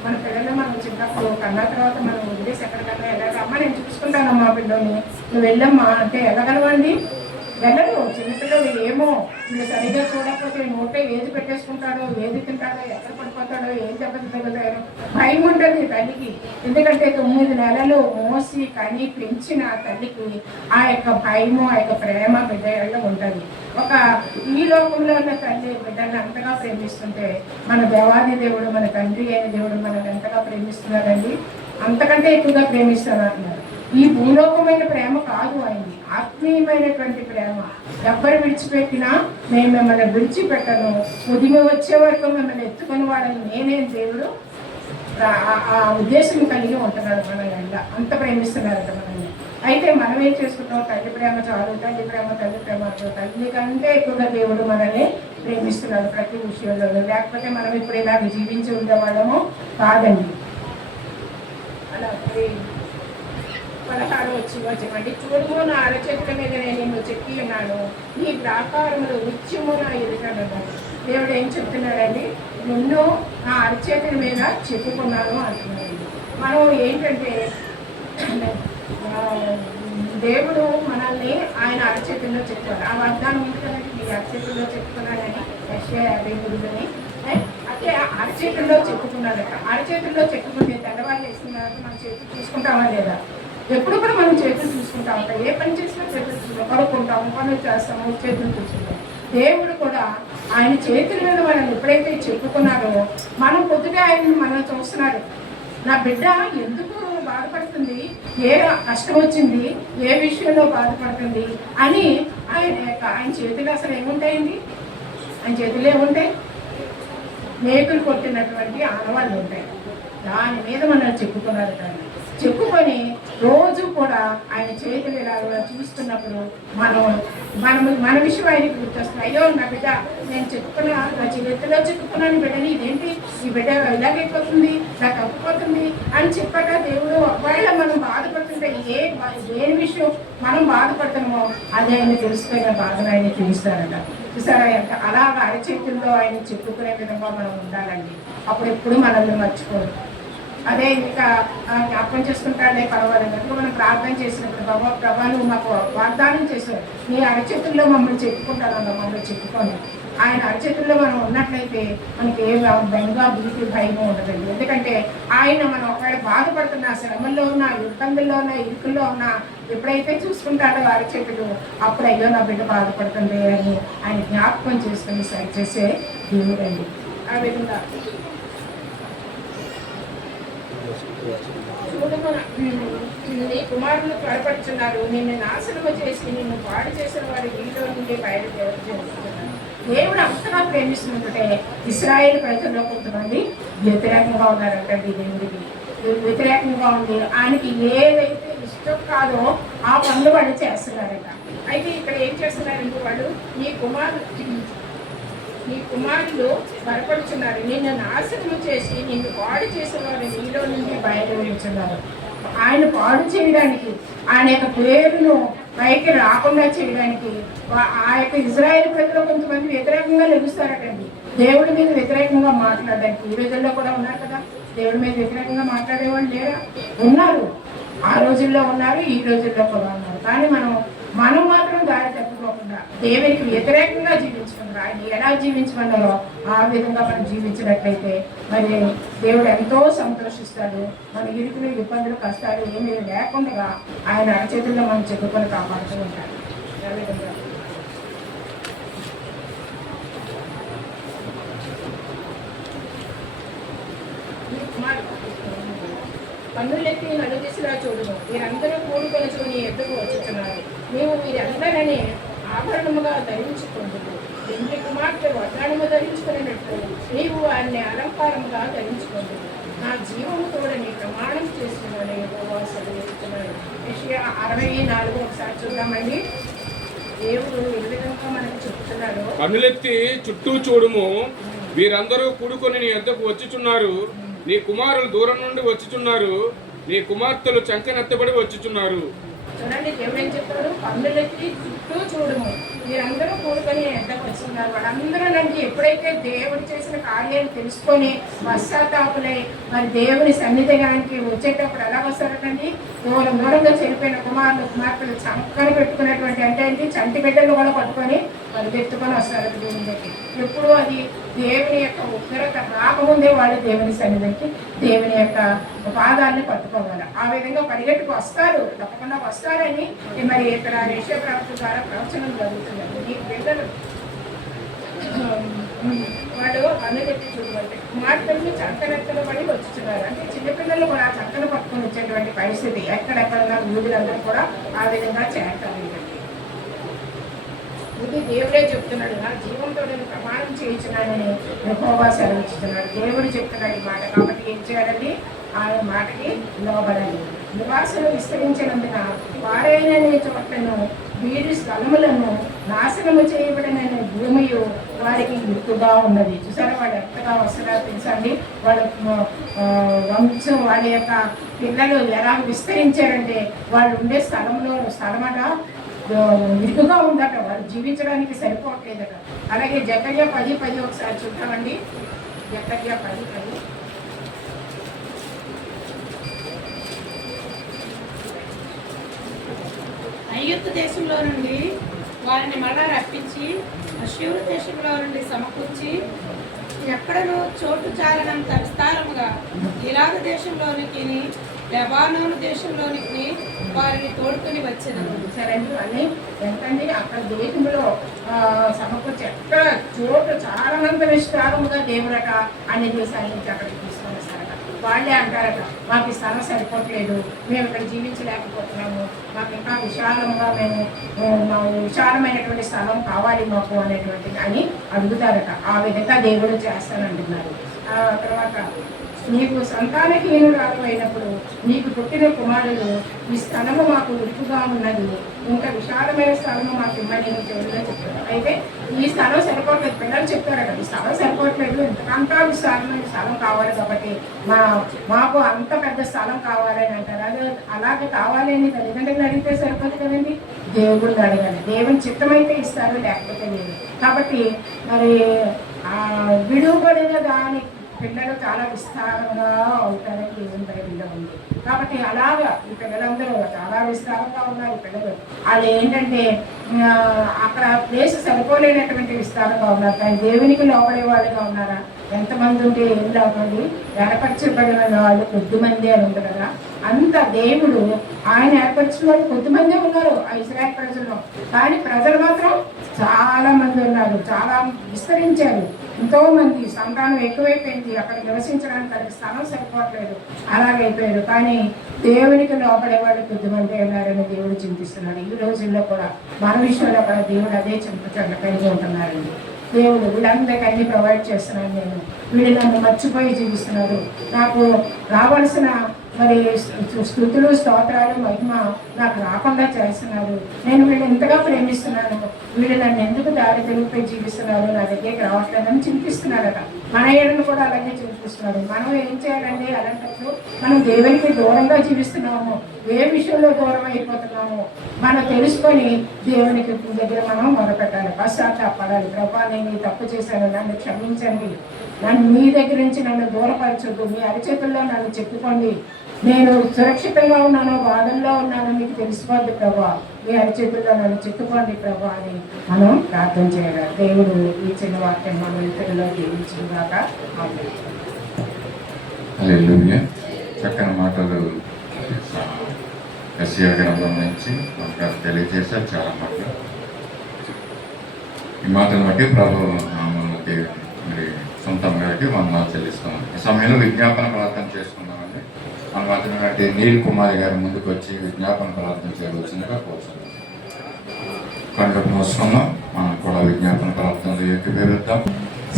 మన పిల్లలు మనం చిన్నప్పుడు కన్నా తర్వాత మనం వదిలేసి ఎక్కడికన్నా వెళ్ళాలి, అమ్మ నేను చూసుకుంటానమ్మా పిల్లల్ని, నువ్వు వెళ్ళమ్మా అంటే వెళ్ళగలవండి? వెళ్ళరు. చిన్నపిల్లలు ఏమో వీళ్ళు సరిగ్గా చూడకపోతే నోటే ఏది పెట్టేసుకుంటాడో, ఏది తింటాడో, ఎక్కడ పడిపోతాడో, ఏం దెబ్బలు తగులుతాడో భయం ఉంటుంది తల్లికి. ఎందుకంటే 9 నెలలు మోసి కని పెంచిన తల్లికి ఆ యొక్క భయము, ఆ యొక్క ప్రేమ బిడ్డలో ఉంటుంది. ఒక ఈ లోకంలో ఉన్న తల్లి బిడ్డల్ని అంతగా ప్రేమిస్తుంటే మన దేవాది దేవుడు, మన తండ్రి అయిన దేవుడు మనల్ని ఎంతగా ప్రేమిస్తున్నారండి, అంతకంటే ఎక్కువగా ప్రేమిస్తారు అంటున్నారు. ఈ భూలోకమైన ప్రేమ కాదు అయింది, ఆత్మీయమైనటువంటి ప్రేమ. ఎవ్వరు విడిచిపెట్టినా నేను మిమ్మల్ని విడిచిపెట్టను, ఉదిమి వచ్చే వరకు మిమ్మల్ని ఎత్తుకొని వాడని నేనే దేవుడు ఆ ఉద్దేశం కలిగి ఉంటున్నాడు మనల్ని. అంత ప్రేమిస్తున్నారట మనల్ని. అయితే మనం ఏం చేసుకుంటాం, తల్లి ప్రేమ చాలు, తల్లి ప్రేమ తల్లి కంటే ఎక్కువగా దేవుడు మనల్ని ప్రేమిస్తున్నాడు ప్రతి విషయంలో. లేకపోతే మనం ఇప్పుడు ఇలా జీవించి ఉండేవాళ్ళము కాదండి. అలా 16వ వచనం, చూడుము నా అరచేతుల మీద నేను నిన్ను చెక్కి ఉన్నాను, నీ ప్రాకారములు నిత్యము నా ఎదుటనున్నాను. దేవుడు ఏం చెప్తున్నాడండి, నిన్ను నా అరచేతుల మీద చెక్కుకున్నాను అంటున్నాడు. మనం ఏంటంటే దేవుడు మనల్ని ఆయన అరచేతుల్లో చెప్పుకోవాలి. ఆ వాగ్దానం ఉంది కదండి, నీ అరచేతుల్లో చెప్పుకున్నానని యెషయా 53 అంటే అరచేతుల్లో చెప్పుకున్నాడట. అరచేతుల్లో చెప్పుకుంటే తెల్లవాళ్ళు వేస్తున్నారు, మనం చేతులు చూసుకుంటామా లేదా? ఎప్పుడు కూడా మనం చేతులు చూసుకుంటా ఉంటాం, ఏ పని చేసినా చేతులు చూసుకుంటాం, పడుకుంటాము, పనులు చేస్తాము, చేతులు చూసుకుంటాం. దేవుడు కూడా ఆయన చేతుల మీద మనం ఎప్పుడైతే చెప్పుకున్నారో మనం పొద్దుగా ఆయన మనం చూస్తున్నాడు. నా బిడ్డ ఎందుకు బాధపడుతుంది, ఏ కష్టం వచ్చింది, ఏ విషయంలో బాధపడుతుంది అని ఆయన చేతులు అసలు ఏముంటాయండి? ఆయన చేతులు ఏముంటాయి? మేకులు కొట్టినటువంటి ఆనవాళ్ళు ఉంటాయి. దాని మీద మనం చెప్పుకున్నారు కానీ చెప్పుకొని రోజు కూడా ఆయన చేతులు ఇలా చూస్తున్నప్పుడు మన విషయం ఆయనకి గుర్తొస్తుంది. అయ్యో నా బిడ్డ నేను చెప్పుకున్నా, నా చేతిలో చెప్పుకున్నాను బిడ్డని, ఇదేంటి ఈ బిడ్డ ఇలాగైపోతుంది, నాకు అప్పుపోతుంది అని చెప్పట దేవుడు. ఒకవేళ మనం బాధపడుతుంటే ఏ విషయం మనం బాధపడుతున్నామో అది ఆయన తెలుసుకునే బాధను ఆయన చూపిస్తారట. చూసారా, అలాగ అరచేతుల్లో ఆయన చెప్పుకునే విధంగా మనం ఉండాలండి. అప్పుడు ఎప్పుడు మనల్ని మర్చిపోరు. అదే ఇంకా జ్ఞాపకం చేసుకుంటాడే పర్వాలేదు. అందులో మనం ప్రార్థన చేసినప్పుడు ప్రభా నువ్వు మాకు వాగ్దానం చేశారు, నీ అరచేతుల్లో మమ్మల్ని చెప్పుకుంటానన్నా, మమ్మల్ని చెప్పుకోండి. ఆయన అరచేతుల్లో మనం ఉన్నట్లయితే మనకి ఏ బెంగ భీతి భయం ఉండదండి. ఎందుకంటే ఆయన మనం ఒకవేళ బాధపడుతున్నా, శ్రమల్లో ఉన్నా, ఇబ్బందుల్లో ఉన్నా, ఇరుకుల్లో ఉన్నా ఎప్పుడైతే చూసుకుంటాడో అరచేతులు, అప్పుడు అయ్యో నా బిడ్డ బాధపడుతుంది అని ఆయన జ్ఞాపకం చేసుకుని సరి చేసే దేవుడండి. ఆ విధంగా నీ కుమారులు త్వరపడుతున్నారు, నిన్ను నాశనము చేసి నిన్ను పాడు చేసిన వారి వీటిలో నుండి బయలుదేరుతున్నారు. దేవుడు అంతగా ప్రేమిస్తున్నట్టే ఇశ్రాయేలు ప్రజల్లో కొంతమంది వ్యతిరేకంగా ఉన్నారంటండి. దేవుడికి వ్యతిరేకంగా ఉంది, ఆయనకి ఏదైతే ఇష్టం కాదో ఆ పనులు వాళ్ళు చేస్తున్నారట. అయితే ఇక్కడ ఏం చేస్తున్నారంటే వాళ్ళు నీ కుమారులు బలపడుచున్నారు, నిన్ను నాశనము చేసి నిన్ను పాడు చేసిన వారు నీలో నుండి బయలుదేరుతున్నారు. ఆయన పాడు చేయడానికి, ఆయన యొక్క పేరును పైకి రాకుండా చేయడానికి ఆ యొక్క ఇజ్రాయేల్ ప్రజలు కొంతమంది వ్యతిరేకంగా లెగుస్తారటండి, దేవుడి మీద వ్యతిరేకంగా మాట్లాడడానికి. ఈ రోజుల్లో కూడా ఉన్నారు కదా, దేవుడి మీద వ్యతిరేకంగా మాట్లాడేవాళ్ళు లేరా? ఉన్నారు. ఆ రోజుల్లో ఉన్నారు, ఈ రోజుల్లో కూడా ఉన్నారు. కానీ మనం మాత్రం దారి తప్పుకోకుండా దేవునికి వ్యతిరేకంగా జీవించకుండా ఆయన ఎలా జీవించమన్నారో ఆ విధంగా మనం జీవించినట్లయితే మరి దేవుడు ఎంతో సంతోషిస్తాడు. మన ఇరుకులు, ఇబ్బందులు, కష్టాలు ఏమీ లేకుండా ఆయన అరచేతుల్లో మనం చెప్పుకొని కాపాడుతూ ఉంటాడు. ఆ విధంగా కన్నులెత్తి నలుదిశలా చూడును, మీరందరూ కూడుకొని చూని ఎద్దుకు వచ్చుతున్నారు. నీవు మీరందరనే ఆభరణముగా ధరించుకుంటును. వెండి కుమార్తె వడ్డాణము ధరించుకున్నట్టు నీవు వారిని అలంకారముగా ధరించుకుంటును. నా జీవము తోడని ప్రమాణం చేస్తున్నాను యెహోవా సెలవిస్తున్నాడు. యెషయా 64 ఒకసారి చూద్దామండి. దేవుడు ఏ విధంగా మనకు చెప్తున్నాడు. కన్నులెత్తి చుట్టూ చూడుము, వీరందరూ కూడుకొని నీ యొద్దకు వచ్చుచున్నారు. నీ కుమారులు దూరం నుండి వచ్చుచున్నారు, నీ కుమార్తెలు చంకనెత్తబడి వచ్చుచున్నారు. చూడండి, దేవుడు ఏం చెప్తాడు? కన్నులెత్తి చుట్టూ చూడము, మీరందరూ కూడుకొని ఎద్దకు వస్తున్నారు. వాళ్ళందరూ నన్ను ఎప్పుడైతే దేవుడు చేసిన కార్యాలు తెలుసుకొని పశ్చాత్తాపులై మరి దేవుని సన్నిధిగానికి వచ్చేటప్పుడు ఎలా వస్తారటండి? దూరంగా చనిపోయిన కుమార్తెలు చంకని పెట్టుకున్నటువంటి అంటే ఏంటి, చంటి బిడ్డలు కూడా పట్టుకొని పరిగెత్తుకొని వస్తారు దేవుని దగ్గరికి. ఎప్పుడు అది దేవుని యొక్క ఉగ్రత రాకముందే వాళ్ళు దేవుని సన్నిధికి దేవుని యొక్క పాదాలని పట్టుకోవాలి. ఆ విధంగా పరిగెట్టుకు వస్తారు, తప్పకుండా వస్తారని మరి ఇక్కడ యెషయా ప్రవక్త ద్వారా ప్రవచనం జరుగుతుంది. ఈ పిల్లలు వాళ్ళు కన్నులెత్తి చూడబట్టి కుమార్తెలు చంకనెత్తలు పడి వచ్చుతున్నారు. అంటే చిన్నపిల్లలు కూడా చంకను పట్టుకొని వచ్చేటువంటి పరిస్థితి ఎక్కడెక్కడ ఊళ్ళందరూ కూడా ఆ విధంగా చేస్తారు. ఇది దేవుడే చెప్తున్నాడు. నా జీవంతో నేను ప్రమాణం చేయించున్నానని యెహోవా సెలవిస్తున్నాడు. దేవుడు చెప్తున్నాడు ఈ మాట. కాబట్టి ఏం చేయాలండి? ఆయన మాటకి లోబడాలి. నివాసులు విస్తరించినందున వారైన చోట్లను, వీరి స్థలములను నాశనము చేయబడిన భూమియు వారికి గుర్తుగా ఉన్నది. చూసారా వాళ్ళు ఎంతగా వస్తున్నారో తెలుసా అండి? వాళ్ళ వంశం, వాళ్ళ యొక్క పిల్లలు ఎలా విస్తరించారంటే వాళ్ళు ఉండే స్థలమట ఇరుకుగా ఉందట, వాళ్ళు జీవించడానికి సరిపోవట్లేదట. అలాగే జకర్యా 10:10 ఒకసారి చూద్దామండి. జకర్యా 10:10. ఐగుప్తు దేశంలో నుండి వారిని మళ్ళా రప్పించి అష్షూరు దేశంలో నుండి సమకూర్చి ఎక్కడనూ చోటు చాలనంత విస్తారముగా ఇరాకు దేశంలోనికి, లెబానోను దేశంలోనికి వారిని తోడుకొని వచ్చేదారు. సరే అని ఎంతండి అక్కడ దేశంలో సమకూర్చి ఎక్కడ చోటు చాలానంత విస్తారముగా దేవుడట అన్ని దేశాల నుంచి అక్కడికి తీసుకొని వస్తారట. వాళ్ళే అంటారట, మాకు ఈ స్థలం సరిపోవట్లేదు, మేము ఇక్కడ జీవించలేకపోతున్నాము, మాకు ఇంకా విశాలంగా విశాలమైనటువంటి స్థలం కావాలి మాకు అనేటువంటిది అని అడుగుతారట. ఆ విధంగా దేవుడు చేస్తానంటున్నారు. తర్వాత నీకు సంతానహీనురాలు అయినప్పుడు నీకు పుట్టిన కుమారులు, ఈ స్థలము మాకు ఇరుకుగా ఉన్నది, ఇంకా విశాలమైన స్థలము మాకు ఇమ్మని దేవుడిగా చెప్తారు. అయితే ఈ స్థలం సరిపోవట్లేదు, పిల్లలు చెప్తారట, ఈ స్థలం సరిపోవట్లేదు, ఇంతకంతా విశాలమైన స్థలం కావాలి కాబట్టి మాకు అంత పెద్ద స్థలం కావాలని అంటారు. అదే అలాగే కావాలి అని తల్లిదండ్రులు అడిగితే సరిపోదు కదండి, దేవుడిని అడగాలి. దేవుని చిత్తమైతే ఇస్తారు, లేకపోతే లేదు. కాబట్టి మరి విడువబడిన దాని పిల్లలు చాలా విస్తారంగా అవుతారని దేవుని బైబిల్లో ఉంది. కాబట్టి అలాగా ఈ పిల్లలందరూ చాలా విస్తారంగా ఉన్నారు. పిల్లలు వాళ్ళు ఏంటంటే అక్కడ ప్లేస్ సరిపోలేనటువంటి విస్తారంగా ఉన్నారు, కానీ దేవునికి లోపడే వాళ్ళుగా ఉన్నారా? ఎంతమంది ఉంటే ఏం లేకండి, ఏర్పరచబడిన వాళ్ళు కొద్దిమంది అని ఉంది కదా. అంత దేవుడు ఆయన ఏర్పరిచిన వాళ్ళు కొద్దిమందే ఉన్నారు ఆ ఇశ్రాయేలు ప్రజల్లో, కానీ ప్రజలు మాత్రం చాలా మంది ఉన్నారు, చాలా విస్తరించారు. ఎంతో మంది సంతానం ఎక్కువైపోయింది, అక్కడ నివసించడానికి వాళ్ళకి స్థలం సరిపోవట్లేదు, అలాగైపోయారు. కానీ దేవునికి లోపడే వాళ్ళు కొద్దిమంది ఉన్నారని దేవుడు చింతిస్తున్నాడు. ఈ రోజుల్లో కూడా మన విషయంలో కూడా దేవుడు అదే చింతచండ కలిగి ఉంటున్నారండి. దేవుడు వీళ్ళందరికీ అన్ని ప్రొవైడ్ చేస్తున్నాను, నేను వీళ్ళు నన్ను మర్చిపోయి జీవిస్తున్నారు, నాకు రావాల్సిన మరి స్తుతులు స్తోత్రాలు మహిమ నాకు రాకుండా చేస్తున్నారు. నేను వీళ్ళు ఎంతగా ప్రేమిస్తున్నాను, వీళ్ళు నన్ను ఎందుకు దారి తెలుగుపై జీవిస్తున్నారు, నా దగ్గరికి రావట్లేదని చింతిస్తున్నారట. మన ఏడును కూడా అలాగే చూపిస్తున్నాడు. మనం ఏం చేయాలండి? అలాంటప్పుడు మనం దేవునికి దూరంగా జీవిస్తున్నాము, ఏ విషయంలో దూరం అయిపోతున్నాము మనం తెలుసుకొని దేవునికి దగ్గర మనం మొదలుపెట్టాలి, పశ్చాత్తాపడాలి. ప్రభా, నేను ఈ తప్పు చేశాను, నన్ను క్షమించండి, నన్ను మీ దగ్గర నుంచి నన్ను దూరపరచొద్దు, మీ అరిచేతుల్లో నన్ను చెప్పుకోండి, నేను సురక్షితంగా ఉన్నాను, బాధల్లో ఉన్నాను మీకు తెలిసిపోద్ది ప్రభా, మీ అరిచేతుల్లో నన్ను చెప్పుకోండి ప్రభా అని మనం ప్రార్థన చేయాలి. దేవుడు ఈ చిన్న వాక్యం మన ఇతరులో జీవించుగాక. హల్లెలూయా. చక్కని మాటలు యెషయా గ్రంథం నుంచి మనకు తెలియజేశారు. చాలా మాటలు ఈ మాటను బట్టి ప్రభు నామములకి మరి సొంతం గారికి వందనాలు చెల్లిస్తాం. ఈ సమయంలో విజ్ఞాపన ప్రార్థన చేసుకున్నామండి. మన మధ్య నీల్ కుమారి గారి ముందుకు వచ్చి విజ్ఞాపన ప్రార్థన చేయవలసిందిగా కోరుతున్నాం. కళ్ళు మూసుకున్నాం. మనం కూడా విజ్ఞాపన ప్రార్థనలు ఏకీభవిద్దాం.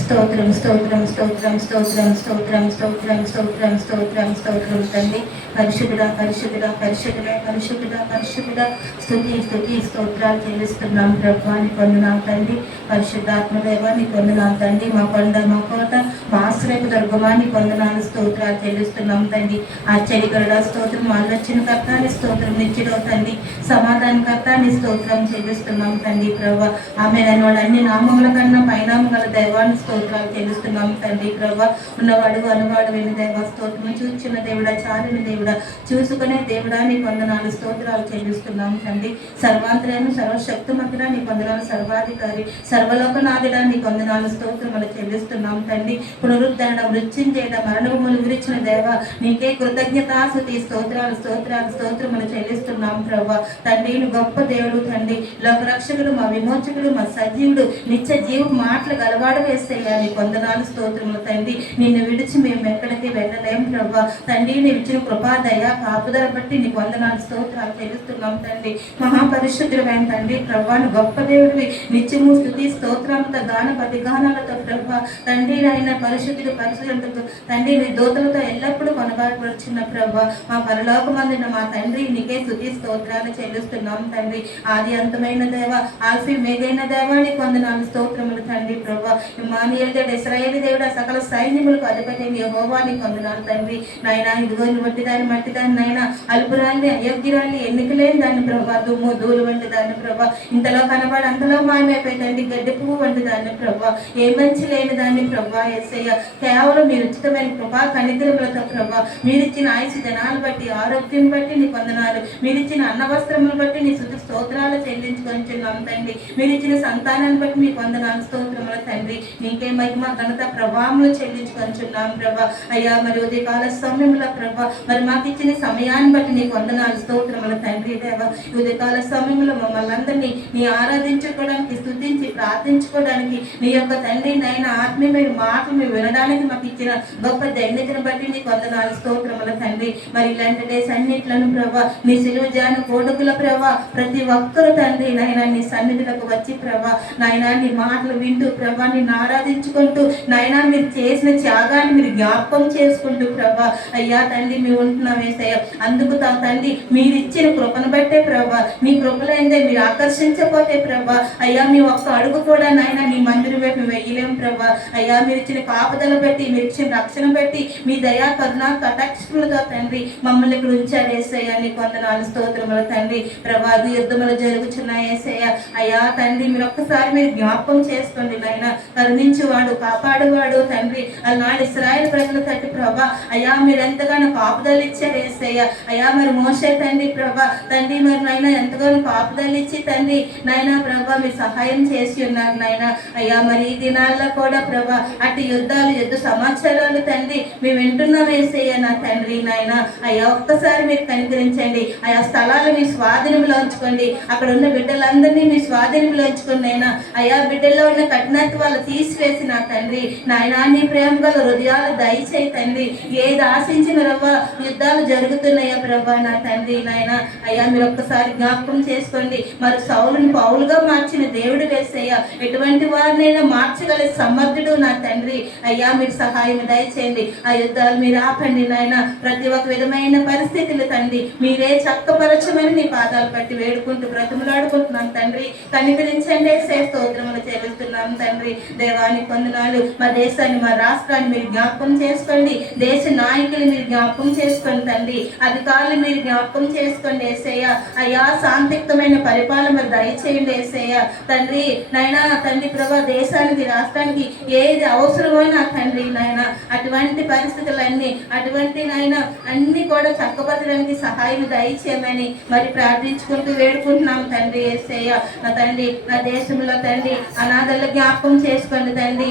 స్తోత్రం స్తోత్రం స్తోత్రం స్తోత్రం స్తోత్రం స్తోత్రం స్తోత్రం స్తోత్రం స్తోత్రం తండ్రి. పరిశుద్ధుడా పరిశుద్ధుడా పరిశుద్ధుడా పరిశుద్ధుడా పరిశుద్ధుడా స్తుతి స్తుతి స్తోత్రాలు చెల్లిస్తున్నాం ప్రభా, నీ పొందునాం తండ్రి. పరిశుద్ధాత్మదేవ నీ పొందునాం తండ్రి. మా కొండ మా కోట మా ఆశ్రయపు దుర్గమా నీ పొందునాలు స్తోత్రాలు చెల్లిస్తున్నాం తండ్రి. ఆశ్చర్యకరుడా స్తోత్రం, ఆలోచన కర్త నీ స్తోత్రం, నిత్యుడో తండ్రి, సమాధానకర్త నీ స్తోత్రం చెల్లిస్తున్నాం తండ్రి ప్రభా. ఆమె వాడు అన్ని నామముల కన్నా పైనామం గల దైవాన్ని స్తోత్రాలు చెల్లిస్తున్నాం తండ్రి ప్రభా. ఉన్నవాడు అనువాడు విని దైవ స్తోత్రం, చూచిన దేవుడా, చాలిన దేవుడా, చూసుకునే దేవుడా నీ వందనాలు స్తోత్రాలు చెల్లిస్తున్నాం తండ్రి. సర్వాంతరాన్ని సర్వశక్తిమంతుడా నీ వందనాలు, సర్వాధికారి సర్వలోకనాథుడా నీ వందనాలు స్తోత్రములు చెల్లిస్తున్నాం తండ్రి. పునరుద్ధరణ మృత్యుంజయ మరణములు విరిచిన దేవ నీకే కృతజ్ఞతాస్తుతి స్తోత్రాలు స్తోత్రాలు స్తోత్రములు చెల్లిస్తున్నాం ప్రభా. తండ్రి గొప్ప దేవుడు తండ్రి, లోకరక్షకుడు, మా విమోచకుడు, మా సజీవుడు, నిత్య జీవ మాటలు గలవాడు వేసేయ్యా నీ వందనాలు స్తోత్రములు తండ్రి. నిన్ను విడిచి మేము ఎక్కడికి వెళ్ళలేం ప్రభా. తండ్రి నీ ఇచ్చిన కృపా దయ కాపుదల బట్టి నీ వందనాలు స్తోత్రాలు చెల్లిస్తున్నాం తండ్రి. మహాపరిశుద్ధుడైన తండ్రి ప్రభా, గొప్ప దేవుడివి, నిత్యము స్తుతి స్తోత్రంతో గాన ప్రతిగానాలతో ప్రభా తండ్రి అయిన పరిశుద్ధుడు పరిశుద్ధులతో తండ్రి నీ దూతలతో ఎల్లప్పుడూ కొనబాటుపడుచున్న ప్రభా. మా పరలోకమందున మా తండ్రి నీకే స్తుతి స్తోత్రాలు చెల్లిస్తున్నాం తండ్రి. ఆది అంతమైన దేవ, ఆల్ఫీ మేఘైన దేవా నీ వందనాలు స్తోత్రములు తండ్రి ప్రభా. ఇమ్మానుయేలు దేవుడు, ఇశ్రాయేలు దేవుడు, సకల సైన్యములకు అధిపతి యెహోవా నీ వందనాలు తండ్రి. నాయనా ఇదిగో మట్టిదాన్ని మట్టిదాన్ని నాయన, అల్పురాన్ని అయోగ్యురాన్ని ఎన్నికలేని దాన్ని ప్రభా, దుమ్ము ధూళి వంటి దాన్ని ప్రభా, ఇంతలో కనబడి అంతలో మాయమైపోయి తండ్రి, గడ్డి పువ్వు వంటి దాన్ని ప్రభా, ఏ మంచి లేని దాన్ని ప్రభా. యేసయ్య కేవలం మీరు ఉచితమైన కృపా కనికరములతో ప్రభా, మీరిచ్చిన ఆయుష్ దినాలు బట్టి, ఆరోగ్యం బట్టి నీ వందనాలు, మీరిచ్చిన అన్న వస్త్రములు బట్టి నీ స్తుతి స్తోత్రాలు చెల్లించుకొంచున్నాం తండ్రి. మీరిచ్చిన సంతానాన్ని బట్టి మీకు వందనాలు స్తోత్రముల తండ్రి. నీకే మహిమ ఘనత ప్రభావములు చెల్లించుకొంచున్నాం ప్రభా. అయ్యా మరి ఉదయకాల సమయంలో ప్రభా, మరి మాకు ఇచ్చిన సమయాన్ని బట్టి నీకు వందనాలు స్తోత్రముల తండ్రి దేవ. ఉదయకాల సమయంలో మమ్మల్ని అందరినీ నీ ఆరాధించుకోవడానికి, స్తుతించి ప్రార్థించుకోవడానికి, నీ యొక్క తండ్రి నాయన ఆత్మీయమైన మాటలు మేము వినడానికి మాకు ఇచ్చిన గొప్ప ధన్యతను బట్టి నీకు వందనాలు స్తోత్రముల తండ్రి. మరి ఇలాంటి డేస్ అన్నిట్లను ప్రభా, నీ సిలువ జాన కోడుకుల ప్రభా, ప్రతి ఒక్కరు తండ్రి నాయన నీ సన్నిధిలోకి వచ్చి ప్రభా నాయన నీ మాటలు వింటూ ప్రభా నిన్ను ఆరాధించుకుంటూ నాయన మీరు చేసిన త్యాగాన్ని మీరు జ్ఞాపకం చేసుకుంటూ ప్రభా అయ్యా తండ్రి మేము ఉంటున్నాం యేసయ్య. అందుకు తండ్రి మీరు ఇచ్చిన కృపను బట్టే ప్రభా, నీ కృపలైందే మీరు ఆకర్షించకపోతే ప్రభా అయ్యా మీ ఒక్క అడుగు కూడా నాయన నీ మందిరం వైపు వెయ్యలేం ప్రభా. అయ్యా మీరు ఇచ్చిన కాపుదల బట్టి, మీరు ఇచ్చిన రక్షణ బట్టి, మీ దయా కరుణ కటాక్షములతో తండ్రి మమ్మల్ని ఇక్కడ ఉంచారు యేసయ్య. నీకు వందనాలు స్తోత్రములు తండ్రి ప్రభా. యుద్ధములు జరుగుతున్నాయి యేసయ్య. అయ్యా తండ్రి మీరు ఒక్కసారి మీరు జ్ఞాపకం చేసుకోండి నాయన. కరుణించువాడు, కాపాడువాడు తండ్రి. అలనాడు ఇశ్రాయేలు ప్రజల తట్టు ప్రభా అయ్యా మీరు ఎంతగానో కాపుదలు ఇచ్చారు యేసయ్య. అయ్యా మరి మోషే తండ్రి ప్రభా తండ్రి మరి నాయన ఎంతగానో కాపుదలు ఇచ్చి తండ్రి నాయన ప్రభా మీరు సహాయం చేసి ఉన్నారు నాయన. అయ్యా మరి ఈ దినాల్లో కూడా ప్రభా అటు యుద్ధాలు, యుద్ధ సమాచారాలు తండ్రి మేము వింటున్నాం యేసయ్య నా తండ్రి నాయన. అయ్యా ఒక్కసారి మీరు కనికరించండి. ఆయా స్థలాలు మీ స్వాధీనంలో ఉంచుకోండి. అక్కడ ఉన్న బిడ్డలందరినీ మీ స్వాధీనంలో ఉంచుకోండి అయినా. అయ్యా బిడ్డల్లో ఉన్న కఠినత్వాలు తీసివేసి నా తండ్రి నాయన నీ ప్రేమ గల హృదయాలు దయచేయి తండ్రి. ఏది ఆశించిన ప్రభా యుద్ధాలు జరుగుతున్నాయా ప్రభా నా తండ్రి తండ్రి నాయన అయ్యా మీరు ఒక్కసారి జ్ఞాపకం చేసుకోండి. మరి సౌలుని పౌలుగా మార్చిన దేవుడు వేసయ్యా, ఎటువంటి వారినైనా మార్చగల సమర్థుడు నా తండ్రి. అయ్యా మీరు సహాయం దయచేయండి. ఆ యుద్ధాలు మీరు ఆపండి నాయన. ప్రతి ఒక్క విధమైన పరిస్థితులు తండ్రి మీరే చక్కపరచమని నీ పాదాలు పట్టి వేడుకుంటూ బ్రతుములాడుకుంటున్నాం తండ్రి. కనికరించండి, స్తోత్రములు చెల్లిస్తున్నాం తండ్రి. దేవానికి వందనాలు. మా దేశాన్ని మా రాష్ట్రాన్ని మీరు జ్ఞాపకం చేసుకోండి. దేశ నాయకులు మీరు జ్ఞాపకం చేసుకోండి తండ్రి. అధికారులు మీరు జ్ఞాపకం చేసుకోండి యేసయ్య. అయ్యా శాంతియుక్తమైన పరిపాలన మరి దయచేయండి యేసయ్య తండ్రి నాయనా. తండ్రి ప్రభా దేశానికి రాష్ట్రానికి ఏది అవసరమో నా తండ్రి నాయన అటువంటి పరిస్థితులన్నీ అటువంటి నాయన అన్ని కూడా చక్కబరచడానికి సహాయం దయచేయమని మరి ప్రార్థించుకుంటూ వేడుకుంటున్నాం తండ్రి యేసయ్య. నా తండ్రి నా దేశంలో తండ్రి అనాథల జ్ఞాపకం చేసుకోండి తండ్రి.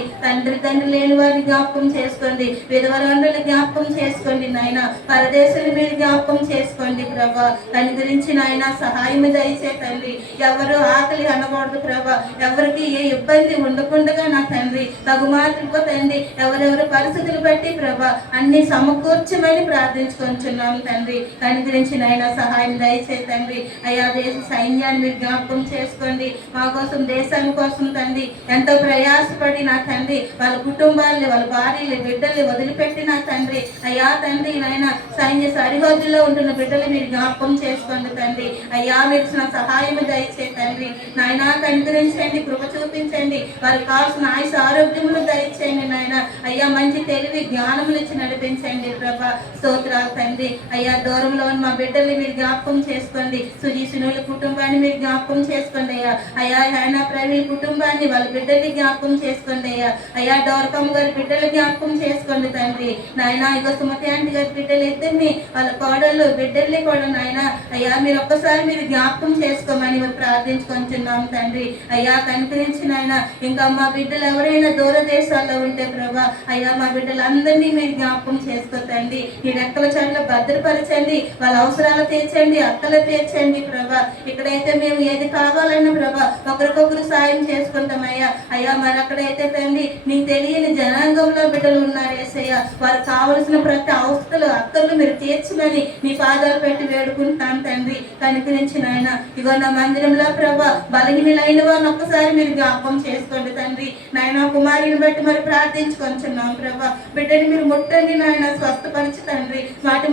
తండ్రి లేని వారిని జ్ఞాపకం చేసుకోండి. విధవరాండ్రుల జ్ఞాపకం చేసుకోండి నాయన. పరదేశాలు మీరు జ్ఞాపకం చేసుకోండి ప్రభా. దాని గురించి నాయన సహాయం దయచే తండ్రి. ఎవరు ఆకలి అనకూడదు ప్రభా. ఎవరికి ఏ ఇబ్బంది ఉండకుండా నా తండ్రి తగుమాత్రతో తండ్రి ఎవరెవరి పరిస్థితులు బట్టి ప్రభా అన్ని సమకూర్చమని ప్రార్థించుకుంటున్నాం తండ్రి. దాని గురించి నాయన సహాయం దయచే తండ్రి. అయ్యా దేశ సైన్యాన్ని మీరు జ్ఞాపకం చేసుకోండి. మా కోసం దేశాని కోసం తండ్రి ఎంతో ప్రయాసపడి నా తండ్రి వాళ్ళ కుటుంబాలని వాళ్ళ భార్యలు బిడ్డల్ని వదిలిపెట్టి నా తండ్రి అయ్యా తండ్రి నాయన సైన్య సరిహద్దుల్లో ఉంటున్న బిడ్డలు మీరు జ్ఞాపకం చేసుకోండి తండ్రి. అయ్యా మీరు నా సహాయం దయచే తండ్రి నాయన. కనికరించండి, కృప చూపించండి. వారికి కావాల్సిన ఆయుష ఆరోగ్యములు దయచేయండి నాయన. అయ్యా మంచి తెలివి జ్ఞానములు ఇచ్చి నడిపించండి ప్రభా. స్తోత్రాలు తండ్రి. అయ్యా దూరంలో ఉన్న మా బిడ్డల్ని మీరు జ్ఞాపకం చేసుకోండి. సుజీసునుల కుటుంబాన్ని మీరు జ్ఞాపకం చేసుకోండి అయ్యా. అయ్యా ఆయన ప్రవీణ్ కుటుంబాన్ని వాళ్ళ బిడ్డల్ని జ్ఞాపకం చేసుకోండి అయ్యా. అయ్యా డోర్కమ్మ గారి బిడ్డలు జ్ఞాపకం చేసుకోండి తండ్రి నాయన. ఇగో సుమతి ఆంటీ గారి బిడ్డలు ఇద్దరిని వాళ్ళ కోడళ్ళు బిడ్డల్ని కూడా నాయన అయ్యా మీరు ఒక్కసారి మీరు జ్ఞాపకం చేసుకోమని మేము ప్రార్థించుకుంటున్నాం తండ్రి. అయ్యా కనికరించి నాయన. ఇంకా మా బిడ్డలు ఎవరైనా దూర దేశాల్లో ఉంటే ప్రభా అయ్యా మా బిడ్డలందరినీ మీరు జ్ఞాపకం చేసుకోతండి. ఈ రెక్కల చాటులో భద్రపరచండి. వాళ్ళ అవసరాలు తీర్చండి, అక్కలు తీర్చండి ప్రభా. ఇక్కడైతే మేము ఏది కావాలన్నా ప్రభా ఒకరికొకరు సాయం చేసుకుంటామయ్యా. అయ్యా మరి అక్కడైతే తండ్రి నీకు తెలియని జనాంగంలో బిడ్డలు ఉన్నారు యేసయ్య. వారికి కావలసిన ప్రతి అవస్థలు అక్కర్లు మీరు తీర్చమని నీ పాదాలు పెట్టి వేడుకుంటాను తండ్రి. కనికరించి నాయన. ఇగో నా మందిరంలో ప్రభా బలహీనులైన వారిని ఒక్కసారి మీరు జ్ఞాపకం చేసుకోండి తండ్రి నాయన. కుమారిని బట్టి మరి ప్రార్థించుకుంటున్నాం ప్రభా. బిడ్డని మీరు ముట్టండి నాయన, స్వస్థపరిచి తండ్రి.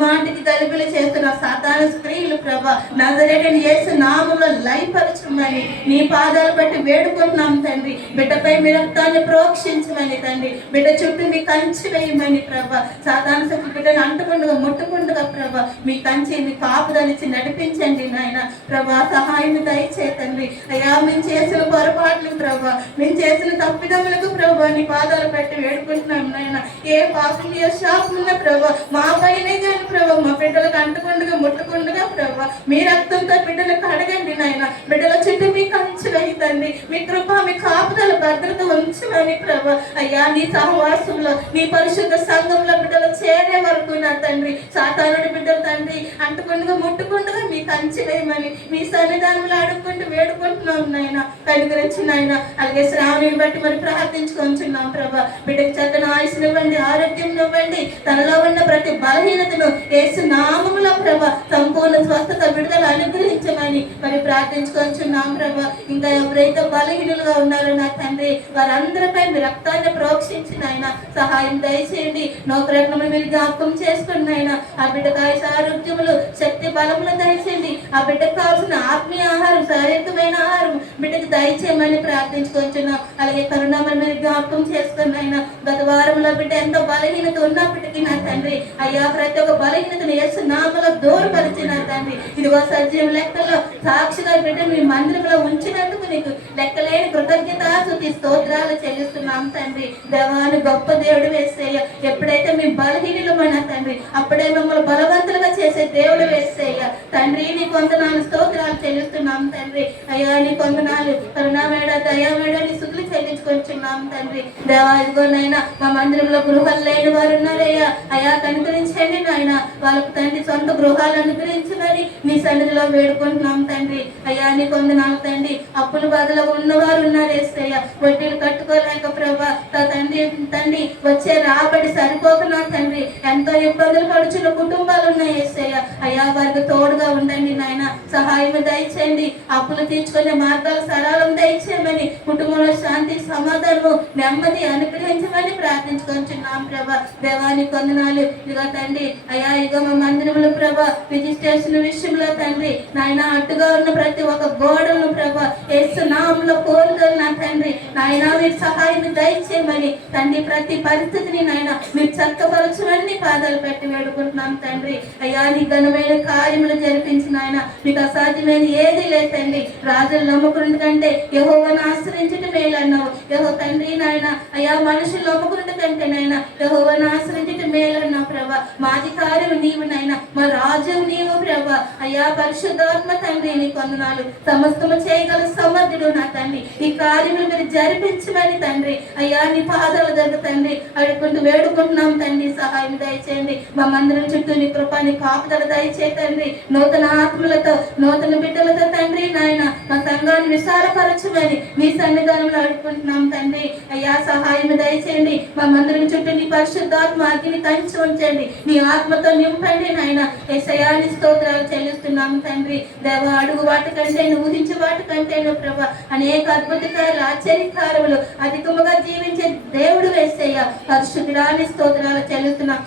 మాటికి గలిబిలి చేస్తున్న సాతాను స్త్రీలు ప్రభా నజరేయుడైన యేసు నామములో లయపరచమని నీ పాదాలు బట్టి వేడుకుంటున్నాం తండ్రి. బిడ్డపై మీ రక్తాన్ని ప్రోక్షించమని తండ్రి. బిడ్డ చుట్టూ మీ కంచి వేయమని ప్రభా. సాతాను శక్తి బిడ్డను అంటుకుండగా ముట్టుకుండగా ప్రభా మీ కంచి మీ కాపుదలిచ్చి నడిపించండి నాయన ప్రభా. సహాయం దయచే తండ్రి. అయ్యా మేము చేసిన పొరపాట్లు ప్రభా మేము చేసిన తప్పిదములకు ప్రభా నీ పాదాలు పెట్టి వేడుకుంటున్నాం నాయన. ఏ పాపం ఏ శాపం ఉన్న ప్రభా మా పైనే కానీ ప్రభా మా బిడ్డలకు అంటుకుండగా ముట్టుకుండగా ప్రభా మీ రక్తంతో బిడ్డలు కడగండి నాయన. బిడ్డల చుట్టూ మీ కంచి వేయండి. మీ కృప మీ కాపుదల భద్రత ఉంచమని ప్రభా. అయ్యా నీ సహవాసంలో నీ పరిశుద్ధ సంఘంలో బిడ్డలు చేరే వరకు నా తండ్రి సాతానుడి బిడ్డలు తండ్రి అంటుకుండగా ముట్టుకుండగా మీ కంచి వేయమని మీ సన్నిధానంలో అడుక్కుంటూ వేడుకుంటున్నాం నాయన. కనుగరించి నాయన. అలాగే శ్రావణిని బట్టి మరి ప్రార్థించుకుంటున్నాం ప్రభా. బిడ్డకి చక్కని ఆయుష్నివ్వండి, ఆరోగ్యం ఇవ్వండి. తనలో ఉన్న ప్రతి బలహీనతను యేసు నామములో ప్రభా సంపూర్ణ స్వస్థత విడుదల అనుగ్రహించమని మరి ప్రార్థించుకుంటున్నాం ప్రభా. ఇంకా ఎవరైతే బలహీనులుగా ఉన్నారో నా తండ్రి వారందరిపై మీ రక్తాన్ని ప్రోక్షించిన ఆయన సహాయం దయచేయండి. నౌకరత్నములు మీరు జ్ఞాపకం చేసుకున్న ఆయన ఆ బిడ్డకు ఆయుష ఆరోగ్యములు శక్తి బలములు దయచేయండి. ఆ బిడ్డకు కావాల్సిన ఆత్మీయ ఆహారం శారీరకమైన ఆహారం బిడ్డకు దయచేయమని ప్రార్థించుకుంటున్నాం. అలాగే కరుణామని మీరు జ్ఞాపకం చేసుకున్న ఆయన గత వారంలో బిడ్డ ఎంతో బలహీనత ఉన్నప్పటికీ నా తండ్రి అయ్యా ప్రతి ఒక్క బలహీనతను యేసు నామములో దూరపరిచిన తండ్రి ఇదిగో సజీవ లెక్కల్లో సాక్షిగా బిడ్డ మీ మందిరంలో ఉంచినందుకు నీకు లెక్కలేని కృతజ్ఞతాస్తుతి స్తోత్రాలు చెల్లిస్తున్నాం తండ్రి. దేవాను గొప్ప దేవుడు వేసేయ. ఎప్పుడైతే మీ బలహీనులమైన తండ్రి అప్పుడే మిమ్మల్ని బలవంతులుగా చేసే దేవుడు వేసేయ తండ్రి. నీ కొందనాలు స్తోత్రాలు చెల్లిస్తున్నాం తండ్రి. అయ్యా నీ కొందనాలు కరుణామేడ దయామేడ నీ స్తుతులు చెల్లించుకొచ్చున్నాం తండ్రి. దేవా ఇదిగోనైనా మా మందిరంలో గృహాలు లేని వారు ఉన్నారయ్యా. అయ్యా కనుకరించండి నాయన, వాళ్ళకు తండ్రి సొంత గృహాలు అనుగ్రహించమని మీ సన్నిధిలో వేడుకుంటున్నాం తండ్రి. అయ్యా నీ కొందనాలు తండ్రి, అప్పుల బాధలో ఉన్నవారు ఉన్నారు యేసయ్య, వడ్డీలు కట్టుకోలేక ప్రభా తండ్రి వచ్చే రాబడి సరిపోకున్నా తండ్రి, ఎంతో ఇబ్బందులు పడుచున్న కుటుంబాలు ఉన్నాయి యేసయ్య. అయ్యా వారికి తోడుగా ఉండండి నాయన, సహాయం దయచేయండి, అప్పులు తీర్చుకునే మార్గాలు సరళం దయచేయమని, కుటుంబంలో శాంతి సమాధానము నెమ్మది అనుగ్రహించమని ప్రార్థించుకొంచున్నాం ప్రభా. దేవానికి వందనాలు. ఇదిగో తండ్రి అయ్యా ఇదిగో మా మందిరంలో ప్రభా రిజిస్ట్రేషన్ విషయంలో తండ్రి నాయన అడ్డుగా ఉన్న ప్రతి ఒక్క గోడలను ప్రభా యేసు నామములో కోరుదలు నా తండ్రి నాయన మీరు సహాయం దయచేయమని తండ్రి, ప్రతి పరిస్థితిని నాయన మీరు చక్కపరచమని పాదాలు పెట్టి వేడుకుంటున్నాం తండ్రి. అయ్యా నీ ఘనమైన కార్యములు జరిపించిన ఆయన మీకు అసాధ్యమైన ఏది లేదు తండ్రి. రాజులు నమ్ముకున్న కంటే యెహోవాను ఆశ్రయించడం మేలు అన్నావు. యెహో తండ్రి నాయన అయ్యా మనుషులు నమ్ముకున్న కంటే నాయన యెహోవాను ఆశ్రయించడం మేలు అన్నావు ప్రభా. మా అధికారం నీవు నాయన, మా రాజ్యం నీవు ప్రభా. అయ్యా పరిశుద్ధాత్మ తండ్రి నీ వందనాలు. సమస్తము చేయగల సమర్థుడు నా తండ్రి, ఈ కార్యములు మీరు జరిపించమని తండ్రి అయ్యా నీ పాదాల దగ్గర తండ్రి అడుగుకుంటూ వేడుకుంటున్నాం తండ్రి. సహాయం దయచేయండి, మా మందిరం చుట్టూ నీ కృపాని కాపుదల దయచే తండ్రి. నూతన ఆత్మలతో నూతన బిడ్డలతో తండ్రి నాయన మా సంఘాన్ని విశాలపరచమని మీ సన్నిధానంలో అడుగుకుంటున్నాం తండ్రి. అయ్యా సహాయం దయచేయండి, మా మందిరం చుట్టూ నీ పరిశుద్ధాత్మ అగ్ని కంచి ఉంచండి, నీ ఆత్మతో నింపండి నాయన. యేసయ్యా నీ స్తోత్రాలు చెల్లిస్తున్నాం తండ్రి. దేవ అడుగు వాటి కంటే ఊహించే వాటి కంటే ప్రభా అనేక అద్భుత కార్యాలు ఆశ్చర్యకారములు అధికముగా జీవించే దేవుడు యేసయ్య. పరిశుద్ధురాని స్తోత్రాలు చెల్లిస్తున్నాం.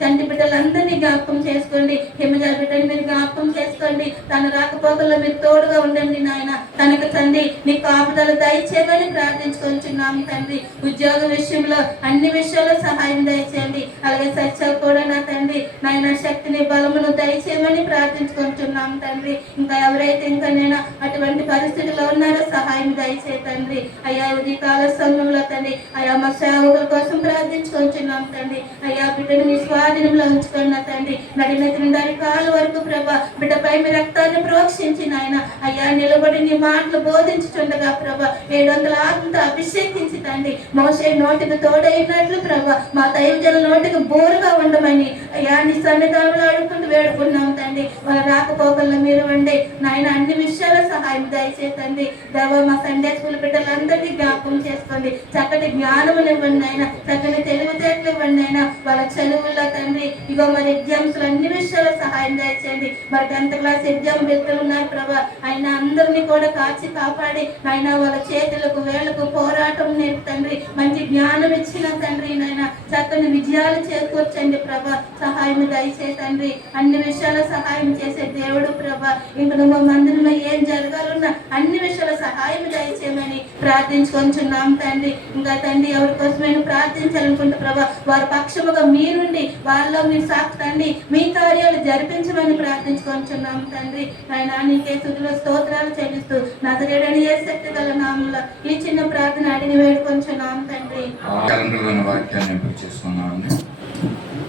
చంటి బిడ్డలందరినీ జ్ఞాపకం చేసుకోండి, హిమజ బిడ్డని మీరు జ్ఞాపకం చేసుకోండి. తన రాకపోకల్లో మీరు తోడుగా ఉండండి నాయన. తనకు తండ్రి నీ కాపుదల దయచేయమని ప్రార్థించుకొంచున్నాం తండ్రి. ఉద్యోగ విషయంలో అన్ని విషయాల్లో సహాయం దయచేయండి. అలాగే సత్యాలు కూడా నా తండ్రి నాయన శక్తిని బలమును దయచేయమని ప్రార్థించుకుంటున్నాం తండ్రి. ఇంకా ఎవరైతే ఇంకా నేను అటువంటి పరిస్థితుల్లో ఉన్నారో సహాయం దయచే తండ్రి. అయ్యా ఉదయ కాల సమయంలో తండ్రి అయ్యా మా సేవకుల కోసం ప్రార్థించుకుంటున్నాం తండ్రి. అయ్యా బిడ్డను మీ స్వాధీనంలో ఉంచుకున్న తండ్రి, నడినెత్తిన దాని కాలు వరకు ప్రభా బిడ్డపై మీ రక్తాన్ని ప్రోక్షించిన ఆయన అయ్యా నిలబడి నీ మాటలు బోధించుతుండగా ప్రభా 700 ఆత్మతో అభిషేకించి తండ్రి మోషే నోటికి తోడైనట్లు ప్రభా మా దైవజనుల నోటికి బోరుగా ఉండమని అయ్యా నీ సన్నిధానంలో అడుగుకుంటూ వేడుకున్నాం తండ్రి. వాళ్ళ రాకపోకల్లో మీరు ఉండే నాయన అన్ని విషయాల సహాయం దయచేతండి. దేవ మా సండే స్కూల్ బిడ్డలందరికీ జ్ఞాపకం చేసుకోండి, చక్కటి జ్ఞానములు ఇవ్వండి అయినా, చక్కటి తెలివితేటలు ఇవ్వండి అయినా, వాళ్ళ చదువుల్లో తండ్రి ఇగో మరి ఎగ్జామ్స్ లో అన్ని విషయాల సహాయం దయచేయండి. మరి 10th క్లాస్ ఎగ్జామ్ వ్యక్తులు ఉన్నారు ప్రభా, ఆయన అందరినీ కూడా కాచి కాపాడి ఆయన వాళ్ళ చేతులకు వేళ్లకు పోరాటం నేర్పుతండ్రి, మంచి జ్ఞానం ఇచ్చిన తండ్రి నాయన చక్కని విజయాలు చేకూర్చండి ప్రభా. సహాయం దయచేతండి, అన్ని విషయాల సహాయం చేసే దేవుడు ప్రభా. ఇంక నువ్వు మందిరంలో ఏం జరగాలన్నా అన్ని విషయాల సహాయం దయచేయమని ప్రార్థించుకొంచున్నాం తండ్రి. ఇంకా తండ్రి ఎవరి కోసమైనా ప్రార్థించాలనుకుంటే ప్రభా వారి పక్షముగా మీరుండి వాళ్ళలో మీరు సాకుతండి మీ కార్యాలు జరిపించమని ప్రార్థించుకొంచున్నాం తండ్రి. ఆయన నీకే స్తుతులు స్తోత్రాలు చెల్లిస్తూ నజరేయుడైన యేసు గల నామములో ఈ చిన్న ప్రార్థన అడిగి వేడుకొంచున్నాం తండ్రి. వాక్యాన్ని చేసుకున్నామండి.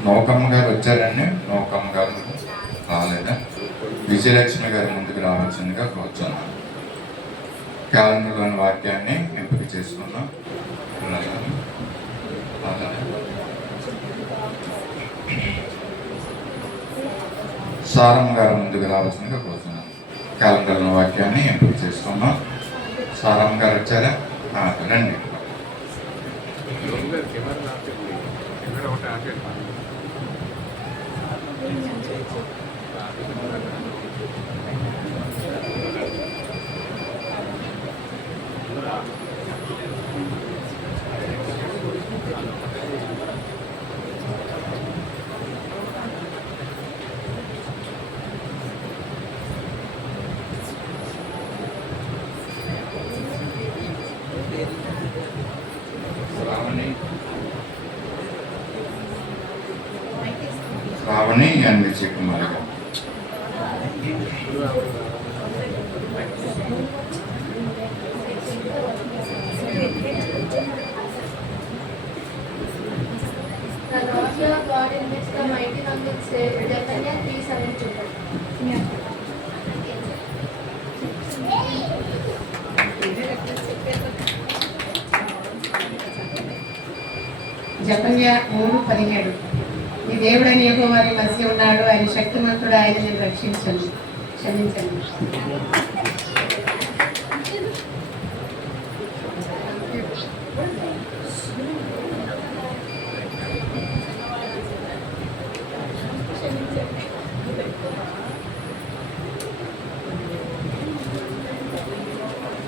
నౌకమ్మ గారు వచ్చారండి, నౌకమ్మ గారు రాలేదా? విజయలక్ష్మి గారి ముందుకు రావాల్సిందిగా కూర్చున్నాను. క్యాలెండర్లోని వాక్యాన్ని ఎంపిక చేసుకున్నాం. సారమ్మ గారు ముందుకు రావాల్సిందిగా కూర్చున్నాం. క్యాలెండర్లోని వాక్యాన్ని ఎంపిక చేసుకున్నాం. సారమ్మ గారు వచ్చారా? రండి. శ్రావణి అండ్ విజయ్ కుమార్ గారు. The Lord your God in which the mighty number saved, Zephaniah 3:7-12. జపన్య 3:17. నీ దేవుడైన యెహోవా నీ మధ్య ఉన్నాడు, ఆయన శక్తిమంతుడు, ఆయన నేను రక్షించండి, క్షమించండి.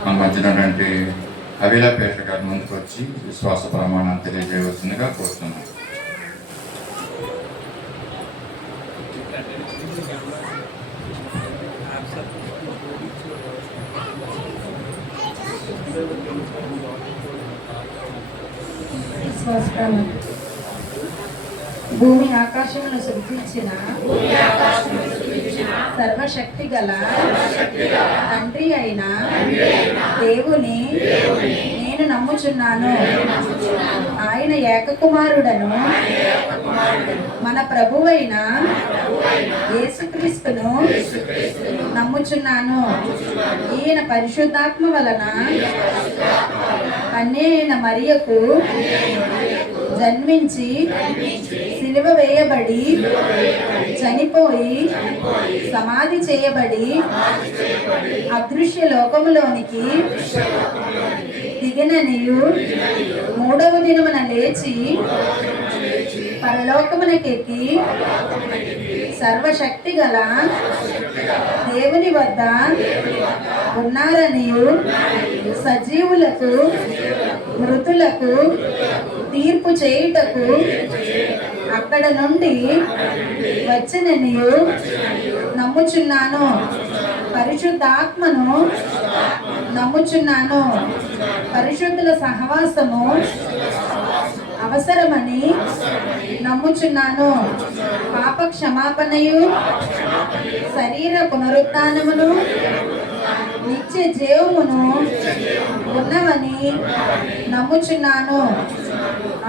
మన మధ్యనటువంటి అభిలాపేట గారి ముందుకు వచ్చి విశ్వాస ప్రమాణాన్ని తెలియజేయవలసిందిగా కోరుతున్నాం. భూమి ఆకాశమును సృష్టించిన సర్వశక్తి గల తండ్రి అయిన దేవుని నేను నమ్ముచున్నాను. ఆయన ఏకకుమారుడను మన ప్రభువైన యేసుక్రీస్తును నమ్ముచున్నాను. ఈయన పరిశుద్ధాత్మ వలన కన్యైన మరియకు జన్మించి సిలువ వేయబడి చనిపోయి సమాధి చేయబడి అదృశ్య లోకములోనికి దిగిననియు మూడవ దినమున లేచి పరలోకమునకెక్కి సర్వశక్తి గల దేవుని వద్ద ఉన్నారనియు సజీవులకు మృతులకు తీర్పు చేయుటకు అక్కడ నుండి వచ్చిననియు నమ్ముచున్నాను. పరిశుద్ధాత్మను నమ్ముచున్నాను. పరిశుద్ధుల సహవాసము అవసరమని నమ్ముచున్నాను. పాప క్షమాపణయు శరీర పునరుత్థానమును నిత్య జీవమును ఉన్నవని నమ్ముచున్నాను.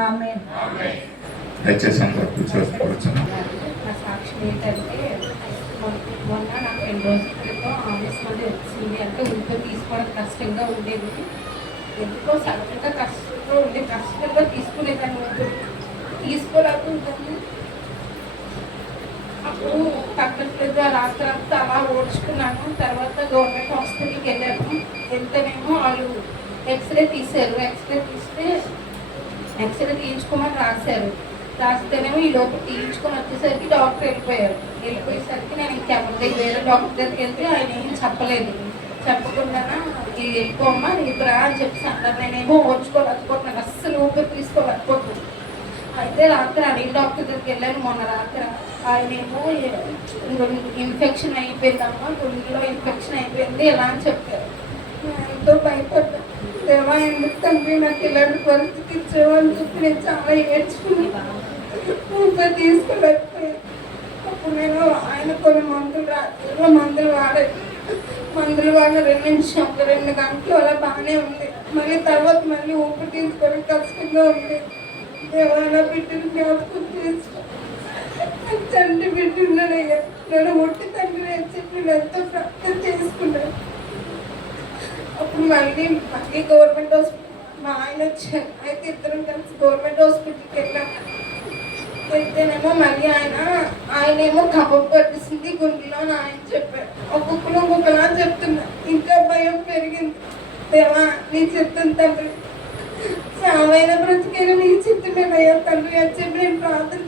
ఆమేన్. దయచేసి అందరూ కూర్చోవచ్చు. నా సాక్ష్యం ఏంటంటే మొన్న నాకు 2 రోజుల క్రితం ఆఫీస్ మళ్ళీ వచ్చింది. అంటే ఊరితో తీసుకోవడం కష్టంగా ఉండేది. ఎందుకో సడన్గా కష్టంగా తీసుకునేదాన్ని ఊరితో తీసుకోలేకుంటుంది. అప్పుడు తగ్గట్లేదు, రాత్రంతా అలా ఓడ్చుకున్నాను. తర్వాత గవర్నమెంట్ హాస్పిటల్కి వెళ్ళాను. వెళ్తేనేమో వాళ్ళు ఎక్స్రే తీశారు. ఎక్స్రే తీయించుకోమని రాస్తేనేమో ఈ లోపు తీయించుకొని వచ్చేసరికి డాక్టర్ వెళ్ళిపోయేసరికి నేను ఇంకెవరి దగ్గర వేరే డాక్టర్ దగ్గరికి వెళ్తే ఆయన ఏం చెప్పలేదు. చెప్పకుండా ఇది వెళ్ళిపోమ్మా నీకు రా అని చెప్పేసి అన్నారు. నేనేమో ఓడ్చుకోలేకపోతున్నాను, అస్సలు ఊపిరి తీసుకోలేకపోతున్నాను. అయితే రాత్రి అనిల్ డాక్టర్ దగ్గరికి వెళ్ళాను మొన్న రాత్రి. ఆయనేమో ఇన్ఫెక్షన్ అయిపోయిందమ్మా, గుండెలో ఇన్ఫెక్షన్ అయిపోయింది ఎలా అని చెప్పారు. ఎంతో భయపడ్డా. దేవా ఎందుకు తండ్రి నాకు ఇలాంటి పరిస్థితి ఇచ్చావు అని చెప్పి నేను చాలా ఏడ్చుకుని ఊపిరి తీసుకోలేకపోయాను. అప్పుడు నేను ఆయన కొన్ని మందులు వాడాను. మందులు వాడిన 2 గంటలు అలా బాగానే ఉంది. మళ్ళీ తర్వాత మళ్ళీ ఊపిరి తీసుకోవడం కష్టంగా ఉంది. దేవాల బిడ్డను జ్ఞాపకం చేసుకో, తండ్రి బిడ్డనయ్యా, నేను ఒట్టి తండ్రి అని చెప్పి నేను ఎంతో ప్రార్థన చేసుకున్నాను. అప్పుడు మళ్ళీ గవర్నమెంట్ హాస్పిటల్ మా ఆయన వచ్చారు. అయితే ఇద్దరం కలిసి గవర్నమెంట్ హాస్పిటల్కి వెళ్ళాం. వెళ్తేనేమో మళ్ళీ ఆయనేమో కబం పట్టిస్తుంది గుండెలో అని ఆయన చెప్పారు. ఒక్కొక్కలా చెప్తున్నా. ఇంకా భయం పెరిగింది. దేవా నీ చిత్తం తండ్రి, సామైన బ్రతికైనా నీ చిత్తమేనయ్యా తండ్రి అని చెప్పి నేను ప్రార్థన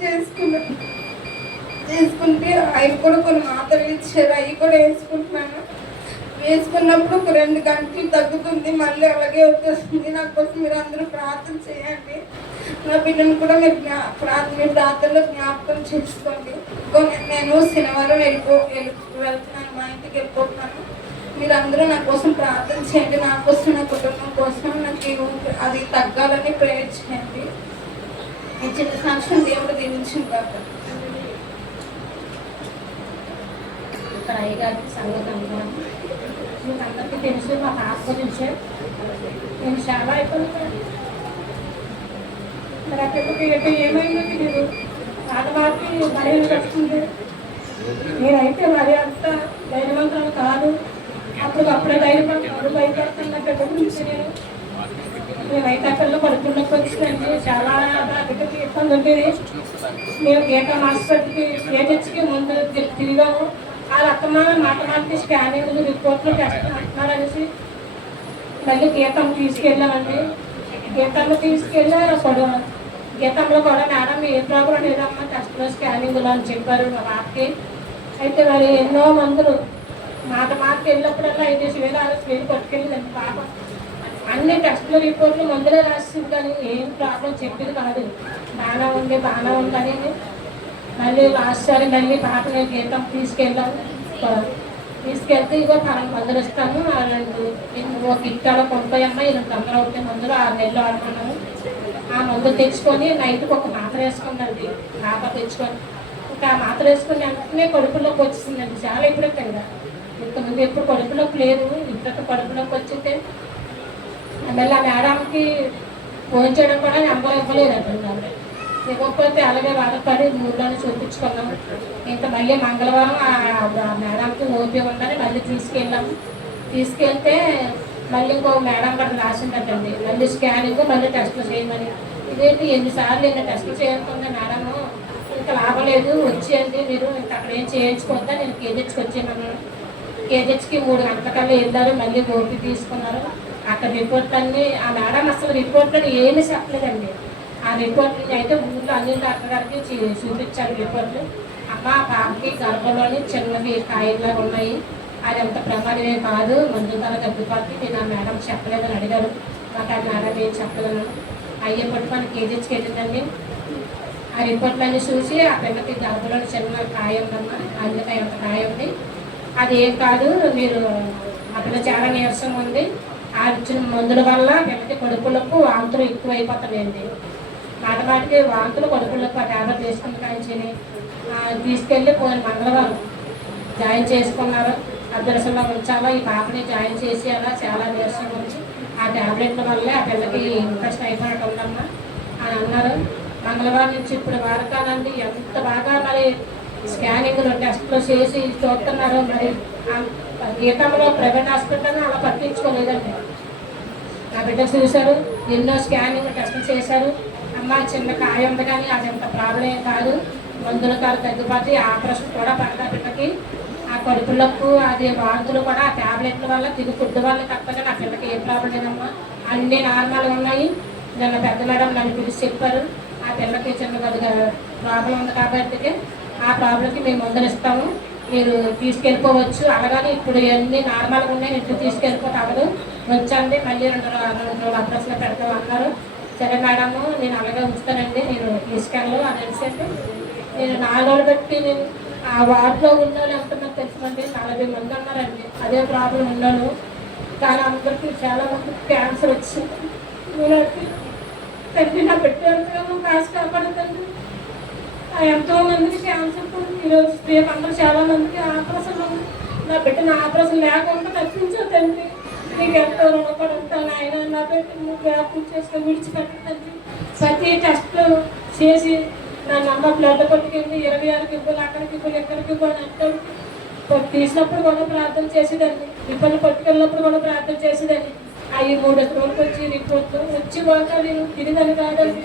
చేసుకుంటే ఆయన కూడా కొన్ని మాత్రలు ఇచ్చారు. అవి కూడా వేసుకుంటున్నాను. వేసుకున్నప్పుడు ఒక 2 గంటలు తగ్గుతుంది, మళ్ళీ అలాగే వచ్చేస్తుంది. నా కోసం మీరు అందరూ ప్రార్థన చేయండి. నా బిడ్డను కూడా మీరు మీ ప్రార్థనలో జ్ఞాపకం చేసుకోండి. నేను శనివారం వెళ్తున్నాను, మా ఇంటికి వెళ్ళిపోతున్నాను. మీరు అందరూ నా కోసం ప్రార్థన చేయండి. నా కోసం, నా కుటుంబం కోసం నాకు అది తగ్గాలని ప్రేయర్ చేయండి. ఈ చిన్న సాక్ష్యం దేవుడు దీవించింది కాదు. ఇక్కడ అయ్యగారికి సంగతి అనుకోండి. మీకు అందరికీ తెలుసు, మా పాప గురించే నేను చాలా అయిపోయింది. మరి అక్కడికి ఏమైందో తెలియదు. ఆడవారికి బలహీన వస్తుంది. నేనైతే మరి అంత ధైర్యవంతులు కాదు. అప్పుడే భయపడుతున్న బిడ్డ గురించి నేను మేమైతే అక్కడ కడుపులోకి వచ్చిందండి. చాలా బాగా ఇబ్బంది ఉండేది. మేము గీతం హాస్పిటల్కి కేజెచ్కి ముందు తిరిగాము. ఆ రకమైన మాటమాటికి స్కానింగ్లు రిపోర్ట్లు టెస్ట్ అంటున్నారనేసి మళ్ళీ గీతం తీసుకెళ్ళామండి. గీతంలో తీసుకెళ్ళి గీతంలో కూడా మేడం ఏ ప్రాబ్లం లేదమ్మా, టెస్ట్లో స్కానింగ్లో అని చెప్పారు మా పాపకి. అయితే మరి ఎన్నో మందులు మాటకి వెళ్ళినప్పుడల్లా 5,000 6,000 పట్టుకెళ్ళిందండి పాప. అన్ని టెస్టులు రిపోర్ట్లు మందులే రాసింది కానీ ఏం ప్రాబ్లం చెప్పేది కాదు. బాగా ఉంది అని మళ్ళీ లాస్ట్ సారి మళ్ళీ పాపని గీతం తీసుకెళ్తే ఇగో 12 మందులు ఇస్తాను, ఒక కిట్టాలో కొంటాయమ్మా, 8 వందలు అవుతాయి మందులు, 6 నెలలు ఆడుకున్నాము. ఆ మందులు తెచ్చుకొని నైట్కి ఒక మాత్ర వేసుకుందండి పాప తెచ్చుకొని. ఇంకా ఆ మాత్ర వేసుకుని వెంటనే కడుపులోకి వచ్చిందండి. చాలా ఇప్పుడెక్కడిగా ఇంతకుముందు ఎప్పుడు కడుపులోకి లేదు, ఇప్పుడు కడుపులోకి వచ్చితే మళ్ళీ ఆ మేడంకి ఫోన్ చేయడం కూడా నెంబర్ ఇవ్వలేదు అంటున్నారు. ఇవ్వకపోతే అలాగే బాధపడి ఊళ్ళోనే చూపించుకున్నాము. ఇంకా మళ్ళీ మంగళవారం ఆ మేడంకి ఓపీ ఉందని మళ్ళీ తీసుకెళ్తే మళ్ళీ ఇంకో మేడం కూడా రాసిందటండి. మళ్ళీ స్కానింగ్ మళ్ళీ టెస్టులు చేయమని. ఇదేంటి ఎన్నిసార్లు ఎన్ని టెస్టులు చేయకుండా మేడము, ఇంకా లాభం లేదు వచ్చేయండి మీరు, ఇంకా అక్కడ ఏం చేయించుకోవద్దా, నేను కేజెచ్కి వచ్చాను. కేజెచ్కి 3 గంటలకల్లా వెళ్ళారు, మళ్ళీ ఓపీ తీసుకున్నారు. అక్కడ రిపోర్ట్ అన్నీ ఆ మేడం అసలు రిపోర్ట్లను ఏమీ చెప్పలేదండి. ఆ రిపోర్ట్లు అయితే ఊళ్ళో అన్ని డాక్టర్ గారికి చూపించారు రిపోర్ట్లు. అమ్మ పాపకి గర్భంలోని చిన్నవి కాయల్లా ఉన్నాయి, అది ఎంత ప్రమాదమే కాదు, మందు ధర తగ్గిపోతే నేను ఆ మేడం చెప్పలేదని అడిగారు. నాకు ఆ మేడం ఏం చెప్పలేను. అయ్యే పట్టుకొని కేజీకి వెళ్ళిందండి. ఆ రిపోర్ట్లన్నీ చూసి ఆ పిల్లకి గర్భంలోని చిన్న కాయ ఉందమ్మా, అందుకే ఎంత కాయ ఉంది, అది ఏం కాదు, మీరు ఆ పిల్ల చాలా నీరసం ఉంది, ఆ ఇచ్చిన మందుల వల్ల పిల్లకి కడుపులకు వాంతులు ఎక్కువ అయిపోతాయండి. మాటమాటికి వాంతులు కడుపులకు ఆ ట్యాబ్లెట్ వేసుకుని కాయించి తీసుకెళ్ళి పోయిన మంగళవారం జాయిన్ చేసుకున్నారు. అభ్యర్థుల్లో ఉంచాలా, ఈ పాపని జాయిన్ చేసి అలా చాలా నీరసం ఉంది, ఆ ట్యాబ్లెట్ల వల్లే ఆ పిల్లకి ఇన్ఫెక్షన్ అయిపోయినట్టు ఉందమ్మా అని అన్నారు. మంగళవారం నుంచి ఇప్పుడు వాడకాలండి ఎంత బాగా మరి స్కానింగ్లు టెస్ట్లు చేసి చూస్తున్నారు. మరి గీతంలో ప్రైవేట్ హాస్పిటల్ అలా పట్టించుకోలేదండి. నా బిడ్డ చూశారు, ఎన్నో స్కానింగ్ టెస్టులు చేశారు. అమ్మ చిన్న కాయ ఉంది కానీ అది ఎంత ప్రాబ్లం కాదు, మందుల కారు తగ్గిపోతే ఆపరేషన్ కూడా పడ్డ బిడ్డకి. ఆ కడుపులకు అది వాంతులు కూడా ఆ ట్యాబ్లెట్ల వల్ల తిరిగి ఫుడ్ వల్ల తప్పగా నా పిల్లకి ఏ ప్రాబ్లం లేదమ్మా, అన్నీ నార్మల్గా ఉన్నాయి. నిన్న పెద్ద మేడం నన్ను పిలిచి చెప్పారు, ఆ పిల్లకి చిన్న కొద్దిగా ప్రాబ్లం ఉంది కాబట్టి ఆ ప్రాబ్లంకి మేము మందులు ఇస్తాము, మీరు తీసుకెళ్ళిపోవచ్చు. అలాగని ఇప్పుడు ఇవన్నీ నార్మల్గా ఉన్నాయి, ఇంట్లో తీసుకెళ్ళిపోతే అవ్వదు, వచ్చండి మళ్ళీ 2 రోజులు అడ్రస్లో పెడతాం అన్నారు. సరే మేడము నేను అలాగే ఉంచుతానండి, నేను తీసుకెళ్ళను అని అనేసి నేను 4 రోజులు పెట్టి నేను ఆ వార్డులో ఉన్న వాళ్ళు ఎంతమంది తెలుసుమండి, 40 మంది ఉన్నారండి అదే ప్రాబ్లం ఉన్నాను. కానీ అందరికీ చాలా మందికి క్యాన్సర్ వచ్చింది. నేను తండ్రి నా పెట్టాను కాసు కాపాడుతండి. ఎంతో మందికి క్యాన్సర్ ఈరోజు అందరూ చాలా మందికి ఆపరేషన్ ఉంది. నా బిడ్డను ఆపరేషన్ లేకుండా తప్పించదండి. నీకు ఎంతో రుణపడి ఉంటాను ఆయన, నా బిడ్డను వ్యాప్తం చేసుకొని విడిచిపెట్టండి. ప్రతి టెస్ట్లు చేసి నన్ను అమ్మ బ్లడ్ పట్టుకెళ్ళి 26కి ఇవ్వాలి, అక్కడికి ఇవ్వాలి, ఎక్కడికి ఇవ్వాలి అంటాడు. తీసినప్పుడు కూడా ప్రార్థన చేసేదాన్ని, ఇబ్బంది పట్టుకెళ్ళినప్పుడు కూడా ప్రార్థన చేసేదాన్ని. అవి 3 రోజులకు వచ్చి రిపోర్ట్లు వచ్చి పోతా నేను తిరిగిదని కాదండి.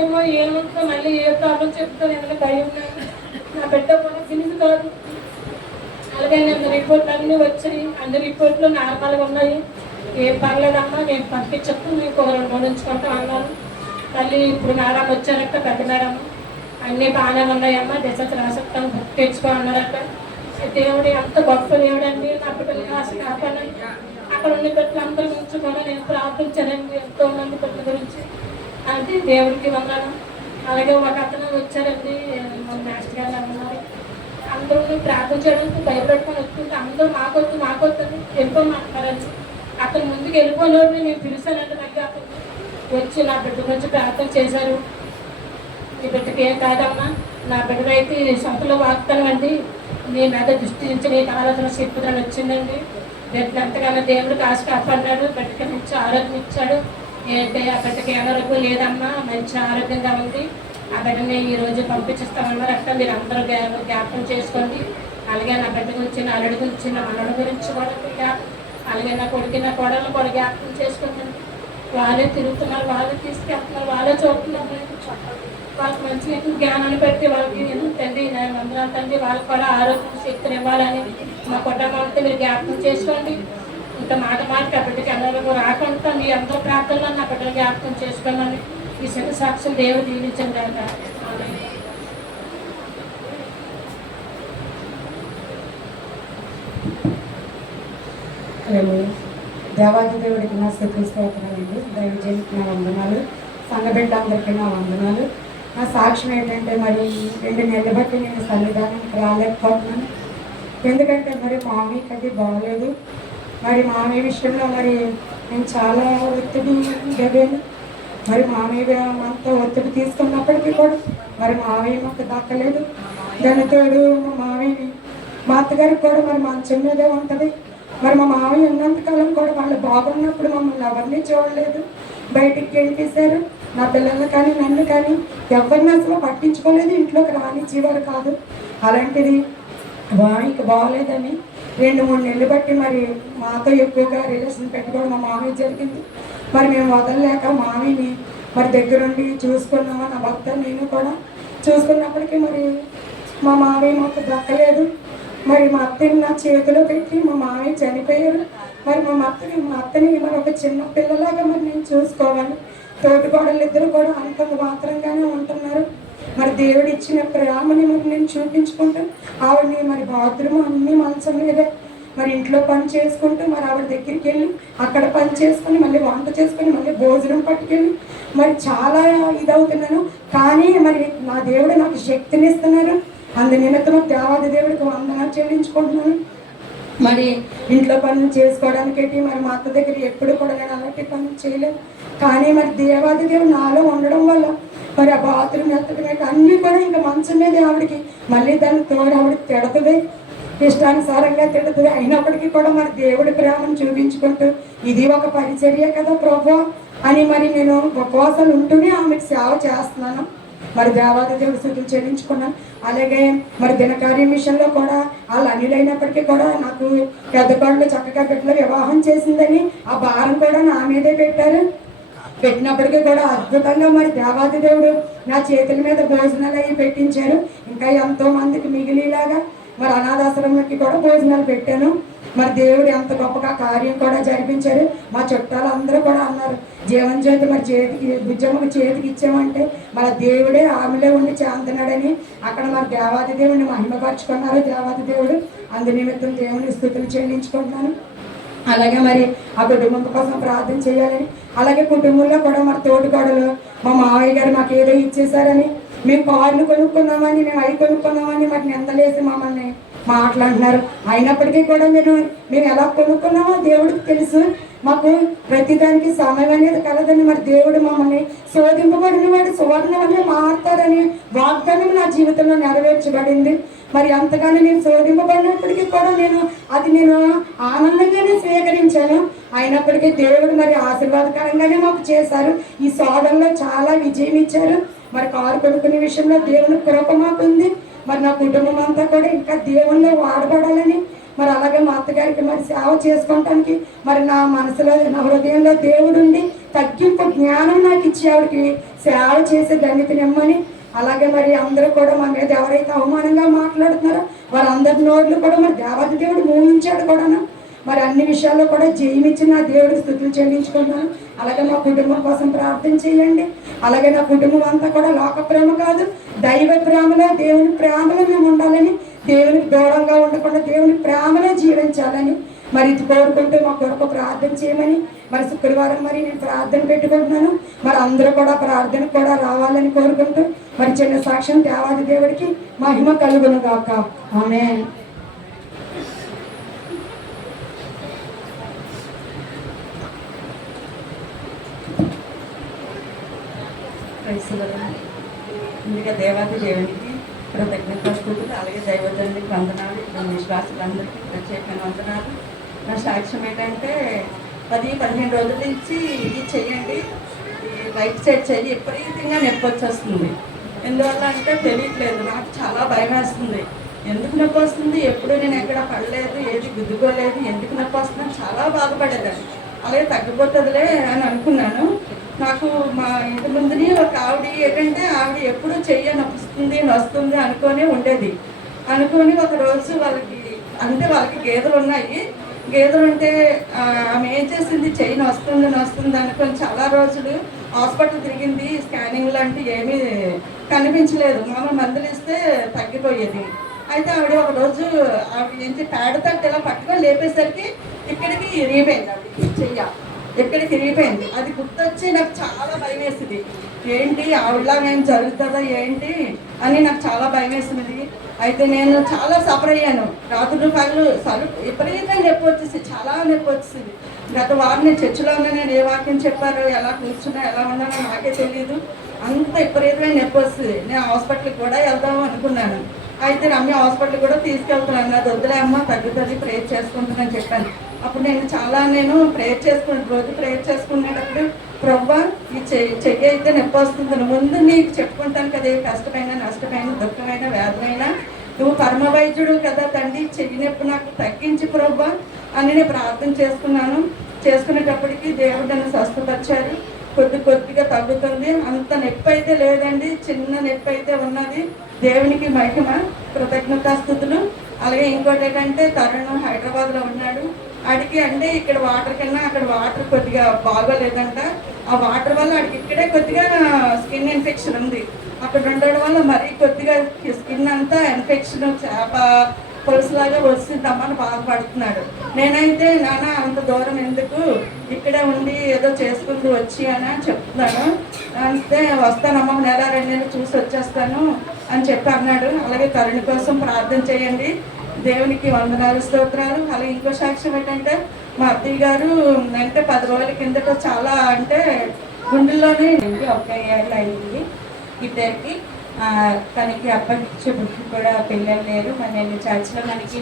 ఏమవుతుందో మళ్ళీ ఏ ప్రాబ్లం చెప్తాను ఎందుకంటే భయం నాకు, నా బిడ్డ కూడా తిరిగి కాదు. అలాగే నేను రిపోర్ట్లు అన్నీ వచ్చాయి, అన్ని రిపోర్ట్లు నార్మల్గా ఉన్నాయి, ఏం పర్లేదమ్మా నేను పంపించకు, మీకు 2 రోజులు ఉంచుకుంటాం అన్నాను. మళ్ళీ ఇప్పుడు మేడం వచ్చారట, పెద్ద మేడం అన్నీ బాగానే ఉన్నాయమ్మా, డిసెస్ రాసత్తాం బుక్ తెచ్చుకో అన్నారట. దేవుడు ఎంత గొప్ప దేవుడండి, నా బిడ్డలు రాసి కాపాడండి. అక్కడ ఉన్న బిడ్డలు అందరి గురించి కూడా నేను ప్రార్థించానండి, ఎంతో మంది బిడ్డల గురించి. అంటే దేవుడికి వందనం. అలాగే ఒక అతను వచ్చారండి, మాస్టర్ గారు అన్నారు, అందరూ ప్రార్థన చేయడానికి భయపెట్టుకొని వస్తుంటే అందరూ మాకొద్దు అని వెళ్ళిపోమంటారండి. అతను ముందుకు వెళ్ళిపోలేడు, నేను పిలిచానండి. మళ్ళీ అతను వచ్చి నా బిడ్డ గురించి ప్రార్థన చేశారు. ఈ బిడ్డకి ఏం కాదమ్మా, నా బిడ్డనైతే సొంతలో వాగుతానండి, నీ మీద దృష్టి నుంచి నీకు ఆలోచన చెప్పుదని వచ్చిందండి. బిడ్డ ఎంతగానో దేవుడికి ఆశ కాపాడినాడు, బిడ్డకి మంచి ఆరోగ్యం ఇచ్చాడు. ఏంటంటే ఆ బిడ్డకి ఆరోగ్యం లేదమ్మా, మంచి ఆరోగ్యంగా ఉంది. ఆ బిడ్డని ఈరోజు పంపించేస్తామన్నారు. అట్లా మీరు అందరూ జ్ఞాపకం చేసుకోండి. అలాగే నా బిడ్డ గురించి, నా అల్లుడి గురించి, నా మనడు గురించి కూడా అలాగే నా కొడుకు, నా కోడలను కూడా జ్ఞాపకం చేసుకోండి. వాళ్ళే తిరుగుతున్నారు, వాళ్ళే తీసుకెళ్తున్నారు, వాళ్ళే చూస్తున్నారు. వాళ్ళకి మంచి జ్ఞానాన్ని పెట్టి వాళ్ళకి తండ్రి వందనాలు తండ్రి, వాళ్ళకి కూడా ఆరోగ్యం శక్తిని ఇవ్వాలని మా కుటుంబాలతో మీరు జ్ఞాపకం చేసుకోండి. ఇంత మాట బిడ్డకి అందరూ రాకుండా మీ అందరూ ప్రార్థనలో నా బిడ్డలు జ్ఞాపకం చేసుకోమని ఈ చిన్న సాక్షులు దేవుడు దీవించండి అంట. దేవాది దేవుడికి నా స్తోత్రాలండి. దైవజనుడికి నా వందనాలు, సంఘబిడ్డలందరికీ నా వందనాలు. నా సాక్ష్యం ఏంటంటే మరి 2 నెలలు బట్టి నేను సన్నిధానానికి రాలేకపోతున్నాను. ఎందుకంటే మరి మామయ్యకి అది బాగలేదు. మరి మామయ్య విషయంలో మరి నేను చాలా ఒత్తిడి గదిను. మరి మామయ్య అంతా ఒత్తిడి తీసుకున్నప్పటికీ కూడా మరి మామయ్య మాకు దక్కలేదు. దాని తోడు మా మామయ్యని మా అత్తగారికి కూడా మరి మంచం మీదే ఉంటుంది. మరి మా మామయ్య ఉన్నంతకాలం కూడా వాళ్ళు బాగున్నప్పుడు మమ్మల్ని ఎవరిని చూడలేదు, బయటికి గెలిపేశారు. నా పిల్లల్ని కానీ నన్ను కానీ ఎవరిని అసలు పట్టించుకోలేదు, ఇంట్లోకి రానిచ్చేవారు కాదు. అలాంటిది మామయ్యకి బాగలేదని 2-3 నెలలు బట్టి మరి మాతో ఎక్కువగా రిలేషన్ పెట్టుకోవడం మా మామయ్య జరిగింది. మరి మేము వదలలేక మామయ్యని మరి దగ్గరుండి చూసుకున్నాము. నా భర్త నేను కూడా చూసుకున్నప్పటికీ మరి మా మామయ్య మాకు దక్కలేదు. మరి మా అత్తని నా చేతిలో పెట్టి మా మామయ్య చనిపోయారు. మరి మా అత్తని మరి ఒక చిన్న పిల్లలాగా మరి నేను చూసుకోవాలి. తోటికోడళ్ళు ఇద్దరు కూడా అంత మాత్రంగానే ఉంటున్నారు. మరి దేవుడు ఇచ్చిన ప్రేమని మరి నేను చూపించుకుంటూ ఆవిడని మరి బాత్రూమ్ అన్ని మంచం మీదే మరి ఇంట్లో పని చేసుకుంటూ మరి ఆవిడ దగ్గరికి వెళ్ళి అక్కడ పని చేసుకొని మళ్ళీ వంట చేసుకొని మళ్ళీ భోజనం పట్టుకెళ్ళి మరి చాలా ఇదవుతున్నాను. కానీ మరి నా దేవుడు నాకు శక్తిని ఇస్తున్నారు. అందు నిమిత్తం దేవాది దేవుడికి వందనాలు చెల్లించుకుంటున్నాను. మరి ఇంట్లో పనులు చేసుకోవడానికి మరి మా అత్త దగ్గర ఎప్పుడు కూడా నేను అలాంటి పనులు చేయలేదు. కానీ మరి దేవాది దేవుడు నాలో ఉండడం వల్ల మరి ఆ బాత్రూమ్ ఎత్తడమే అన్నీ కూడా ఇంకా మంచం మీద ఆవిడకి మళ్ళీ దాన్ని తోడు ఆవిడకి తిడుతుంది, ఇష్టానుసారంగా తిడుతుంది. అయినప్పటికీ కూడా మరి దేవుడి ప్రేమను చూపించుకుంటూ ఇది ఒక పరిచర్య కదా ప్రభు అని మరి నేను ఉపవాసాలు ఉంటూనే ఆమెకు సేవ చేస్తున్నాను. మరి దేవాది దేవుడు స్తుతులు చెల్లించుకున్నాను. అలాగే మరి దినకార్యం విషయంలో కూడా వాళ్ళు అన్యులైనప్పటికీ కూడా నాకు పెద్ద కోడలు చక్కగా బిడ్డలు వివాహం చేసిందని ఆ భారం కూడా నా మీదే పెట్టినప్పటికీ కూడా అద్భుతంగా మరి దేవాది దేవుడు నా చేతుల మీద భోజనాలు అవి పెట్టించారు. ఇంకా ఎంతో మందికి మిగిలిలాగా మరి అనాథాశ్రమానికి కూడా భోజనాలు పెట్టాను. మరి దేవుడు ఎంత గొప్పగా కార్యం కూడా జరిపించారు. మా చుట్టాలు అందరూ కూడా అన్నారు, జీవన్ జ్యోతి మరి బుజ్జమ్మకు చేతికి ఇచ్చామంటే మరి దేవుడే ఆమెలో ఉండి చేస్తున్నాడని అక్కడ మరి దేవాది దేవుడిని మహిమపరుచుకున్నారు దేవాది దేవుడు. అందు నిమిత్తం దేవుని స్తుతులు చెల్లించుకుంటున్నాను. అలాగే మరి ఆ కుటుంబం కోసం ప్రార్థన చేయాలని, అలాగే కుటుంబంలో కూడా మరి తోటికోడలు మా మావయ్య గారు మాకు ఏదో ఇచ్చేసారని, మేము కార్లు కొనుక్కున్నామని మేము అవి కొనుక్కున్నామని మాకు నిందలేసి మమ్మల్ని మాట్లాడుతున్నారు. అయినప్పటికీ కూడా మేము ఎలా కొనుక్కున్నామో దేవుడికి తెలుసు. మాకు ప్రతిదానికి సమయం అనేది కలదని మరి దేవుడు మమ్మల్ని శోధింపబడిన వాడు సువర్ణమని మారుతారని వాగ్దానం నా జీవితంలో నెరవేర్చబడింది. మరి అంతగానే నేను శోధింపబడినప్పటికీ కూడా నేను ఆనందంగానే స్వీకరించాను. అయినప్పటికీ దేవుడు మరి ఆశీర్వాదకరంగానే మాకు చేశారు. ఈ శోధనలో చాలా విజయం ఇచ్చారు. మరి కారు కొనుక్కునే విషయంలో దేవుని కృప మాకుంది. మరి నా కుటుంబం అంతా కూడా ఇంకా దేవుల్లో వాడబడాలని మరి అలాగే మా అత్తగారికి మరి సేవ చేసుకోవటానికి మరి నా మనసులో నా హృదయంలో దేవుడుండి తగ్గింపు జ్ఞానం నాకు ఇచ్చి ఆవిడకి సేవ చేసే ధన్యతనిమ్మని, అలాగే మరి అందరూ కూడా మా మీద ఎవరైతే అవమానంగా మాట్లాడుతున్నారో వారందరి నోళ్ళు కూడా మరి దేవాది దేవుడు మోహించాడు కూడాను. మరి అన్ని విషయాల్లో కూడా జయమిచ్చి నా దేవుడికి స్తుతులు చెల్లించుకుంటున్నాను. అలాగే మా కుటుంబం కోసం ప్రార్థన చేయండి. అలాగే నా కుటుంబం అంతా కూడా లోక ప్రేమ కాదు, దైవ ప్రేమలో దేవుని ప్రేమలో మేము ఉండాలని, దేవునికి దూరంగా ఉండకుండా దేవుని ప్రేమలో జీవించాలని మరి ఇది కోరుకుంటూ మా కొరకు ప్రార్థన చేయమని మరి శుక్రవారం మరి నేను ప్రార్థన పెట్టుకుంటున్నాను. మరి అందరూ కూడా ప్రార్థన కూడా రావాలని కోరుకుంటూ మరి చిన్న సాక్ష్యం దేవాది దేవుడికి మహిమ కలుగును గాక. ఆమేన్. ముందుగా దేవాది దేవునికి కృతజ్ఞతాస్తుతులు, అలాగే దైవజనునికి వందనాలు, విశ్వాసులందరికీ ప్రత్యేకమైన వందనాలు. నా సాక్ష్యం ఏంటంటే 10-15 రోజుల నుంచి ఇది చెయ్యండి, రైట్ సైడ్ చెయ్యి విపరీతంగా నొప్పి వచ్చేస్తుంది. ఎందువల్ల అంటే తెలియట్లేదు, నాకు చాలా భయం వేస్తుంది. ఎందుకు నొప్పి వస్తుంది, ఎప్పుడు నేను ఎక్కడ పడలేదు, ఏది గుద్దుకోలేదు, ఎందుకు నొప్పి వస్తుందని చాలా బాధపడేదాన్ని. అలాగే తగ్గిపోతుందిలే అని అనుకున్నాను. నాకు మా ఇంటి ముందుని ఒక ఆవిడ ఏంటంటే ఆవిడ ఎప్పుడు చెయ్యి నొస్తుంది అనుకొని ఉండేది. అనుకొని ఒక రోజు వాళ్ళకి గేదెలు ఉన్నాయి. గేదెలు ఉంటే ఆమె ఏం చేసింది, చెయ్యి నొస్తుంది అనుకొని చాలా రోజులు హాస్పిటల్ తిరిగింది. స్కానింగ్ లాంటివి ఏమీ కనిపించలేదు. మామూలు మందులు ఇస్తే తగ్గిపోయేది. అయితే ఆవిడ ఒక రోజు ఆవిడ ఏంటి పేడ తట్టు ఇలా పట్టుకొని లేపేసరికి ఇక్కడికి ఇరిగిపోయింది. ఆవిడ చెయ్య ఎక్కడికి ఇరిగిపోయింది. అది గుర్తొచ్చి నాకు చాలా భయం వేసింది. ఏంటి ఆవిడలాగా ఏం జరుగుతుందో ఏంటి అని నాకు చాలా భయం వేసినది. అయితే నేను చాలా సఫర్ అయ్యాను. రాత్రులు పగలు విపరీతంగా నొప్పి వచ్చేసి చాలా నొప్పి వచ్చేసింది. గత వారం నేను చర్చిలో ఉన్నా, నేను ఏ వాక్యం చెప్పారో ఎలా కూర్చున్నా ఎలా ఉన్నానో నాకే తెలియదు. అంత విపరీతమైన నొప్పి వస్తుంది. నేను హాస్పిటల్కి కూడా వెళ్దాము అనుకున్నాను. అయితే రమ్య హాస్పిటల్ కూడా తీసుకెళ్తున్నాను. అది వద్దులే అమ్మ తగ్గుతుంది, ప్రేయర్ చేసుకుంటున్నాను చెప్పాను. అప్పుడు నేను ప్రేయర్ రోజు ప్రేయర్ చేసుకునేటప్పుడు ప్రభువా ఈ చెయ్యి అయితే నొప్పి వస్తుంది, ముందు నీకు చెప్పుకుంటాను కదా, కష్టమైన నష్టమైన దుఃఖమైన వేదనైన నువ్వు పరమ వైద్యుడు కదా తండ్రి, చెయ్యి నొప్పి నాకు తగ్గించి ప్రభువా అని నేను ప్రార్థన చేసుకునేటప్పటికి దేవుడు నన్ను స్వస్థపరిచారు. కొద్దిగా తగ్గుతుంది. అంత నొప్పి అయితే లేదండి, చిన్న నొప్పి అయితే ఉన్నది. దేవునికి మహిమ, కృతజ్ఞతాస్తుతులు. అలాగే ఇంకోటి ఏంటంటే తరుణ్ హైదరాబాద్లో ఉన్నాడు. ఆడికి అంటే ఇక్కడ వాటర్ కన్నా అక్కడ వాటర్ కొద్దిగా బాగోలేదంట. ఆ వాటర్ వల్ల ఆడికి ఇక్కడే కొద్దిగా స్కిన్ ఇన్ఫెక్షన్ ఉంది. అక్కడ ఉండడం వల్ల మరీ కొద్దిగా స్కిన్ అంతా ఇన్ఫెక్షన్ చేప పులుసులాగా వచ్చిందమ్మని బాధపడుతున్నాడు. నేనైతే నాన్న అంత దూరం ఎందుకు, ఇక్కడే ఉండి ఏదో చేసుకుంటూ వచ్చి అని చెప్తున్నాను. అంతే వస్తానమ్మ, నెల 2 నెలలు చూసి వచ్చేస్తాను అని చెప్పి అన్నాడు. అలాగే తరుణి కోసం ప్రార్థన చేయండి. దేవునికి వందనాలు, స్తోత్రాలు. అలాగే ఇంకో సాక్ష్యం ఏంటంటే మా అత్తయ్య గారు అంటే 10 రోజుల కిందట చాలా అంటే గుండెల్లోనే 1 ఏళ్ళు అయింది ఇద్దరికి. తనకి అప్పటి కూడా పిల్లలు లేరు. నేను చర్చిలో మనకి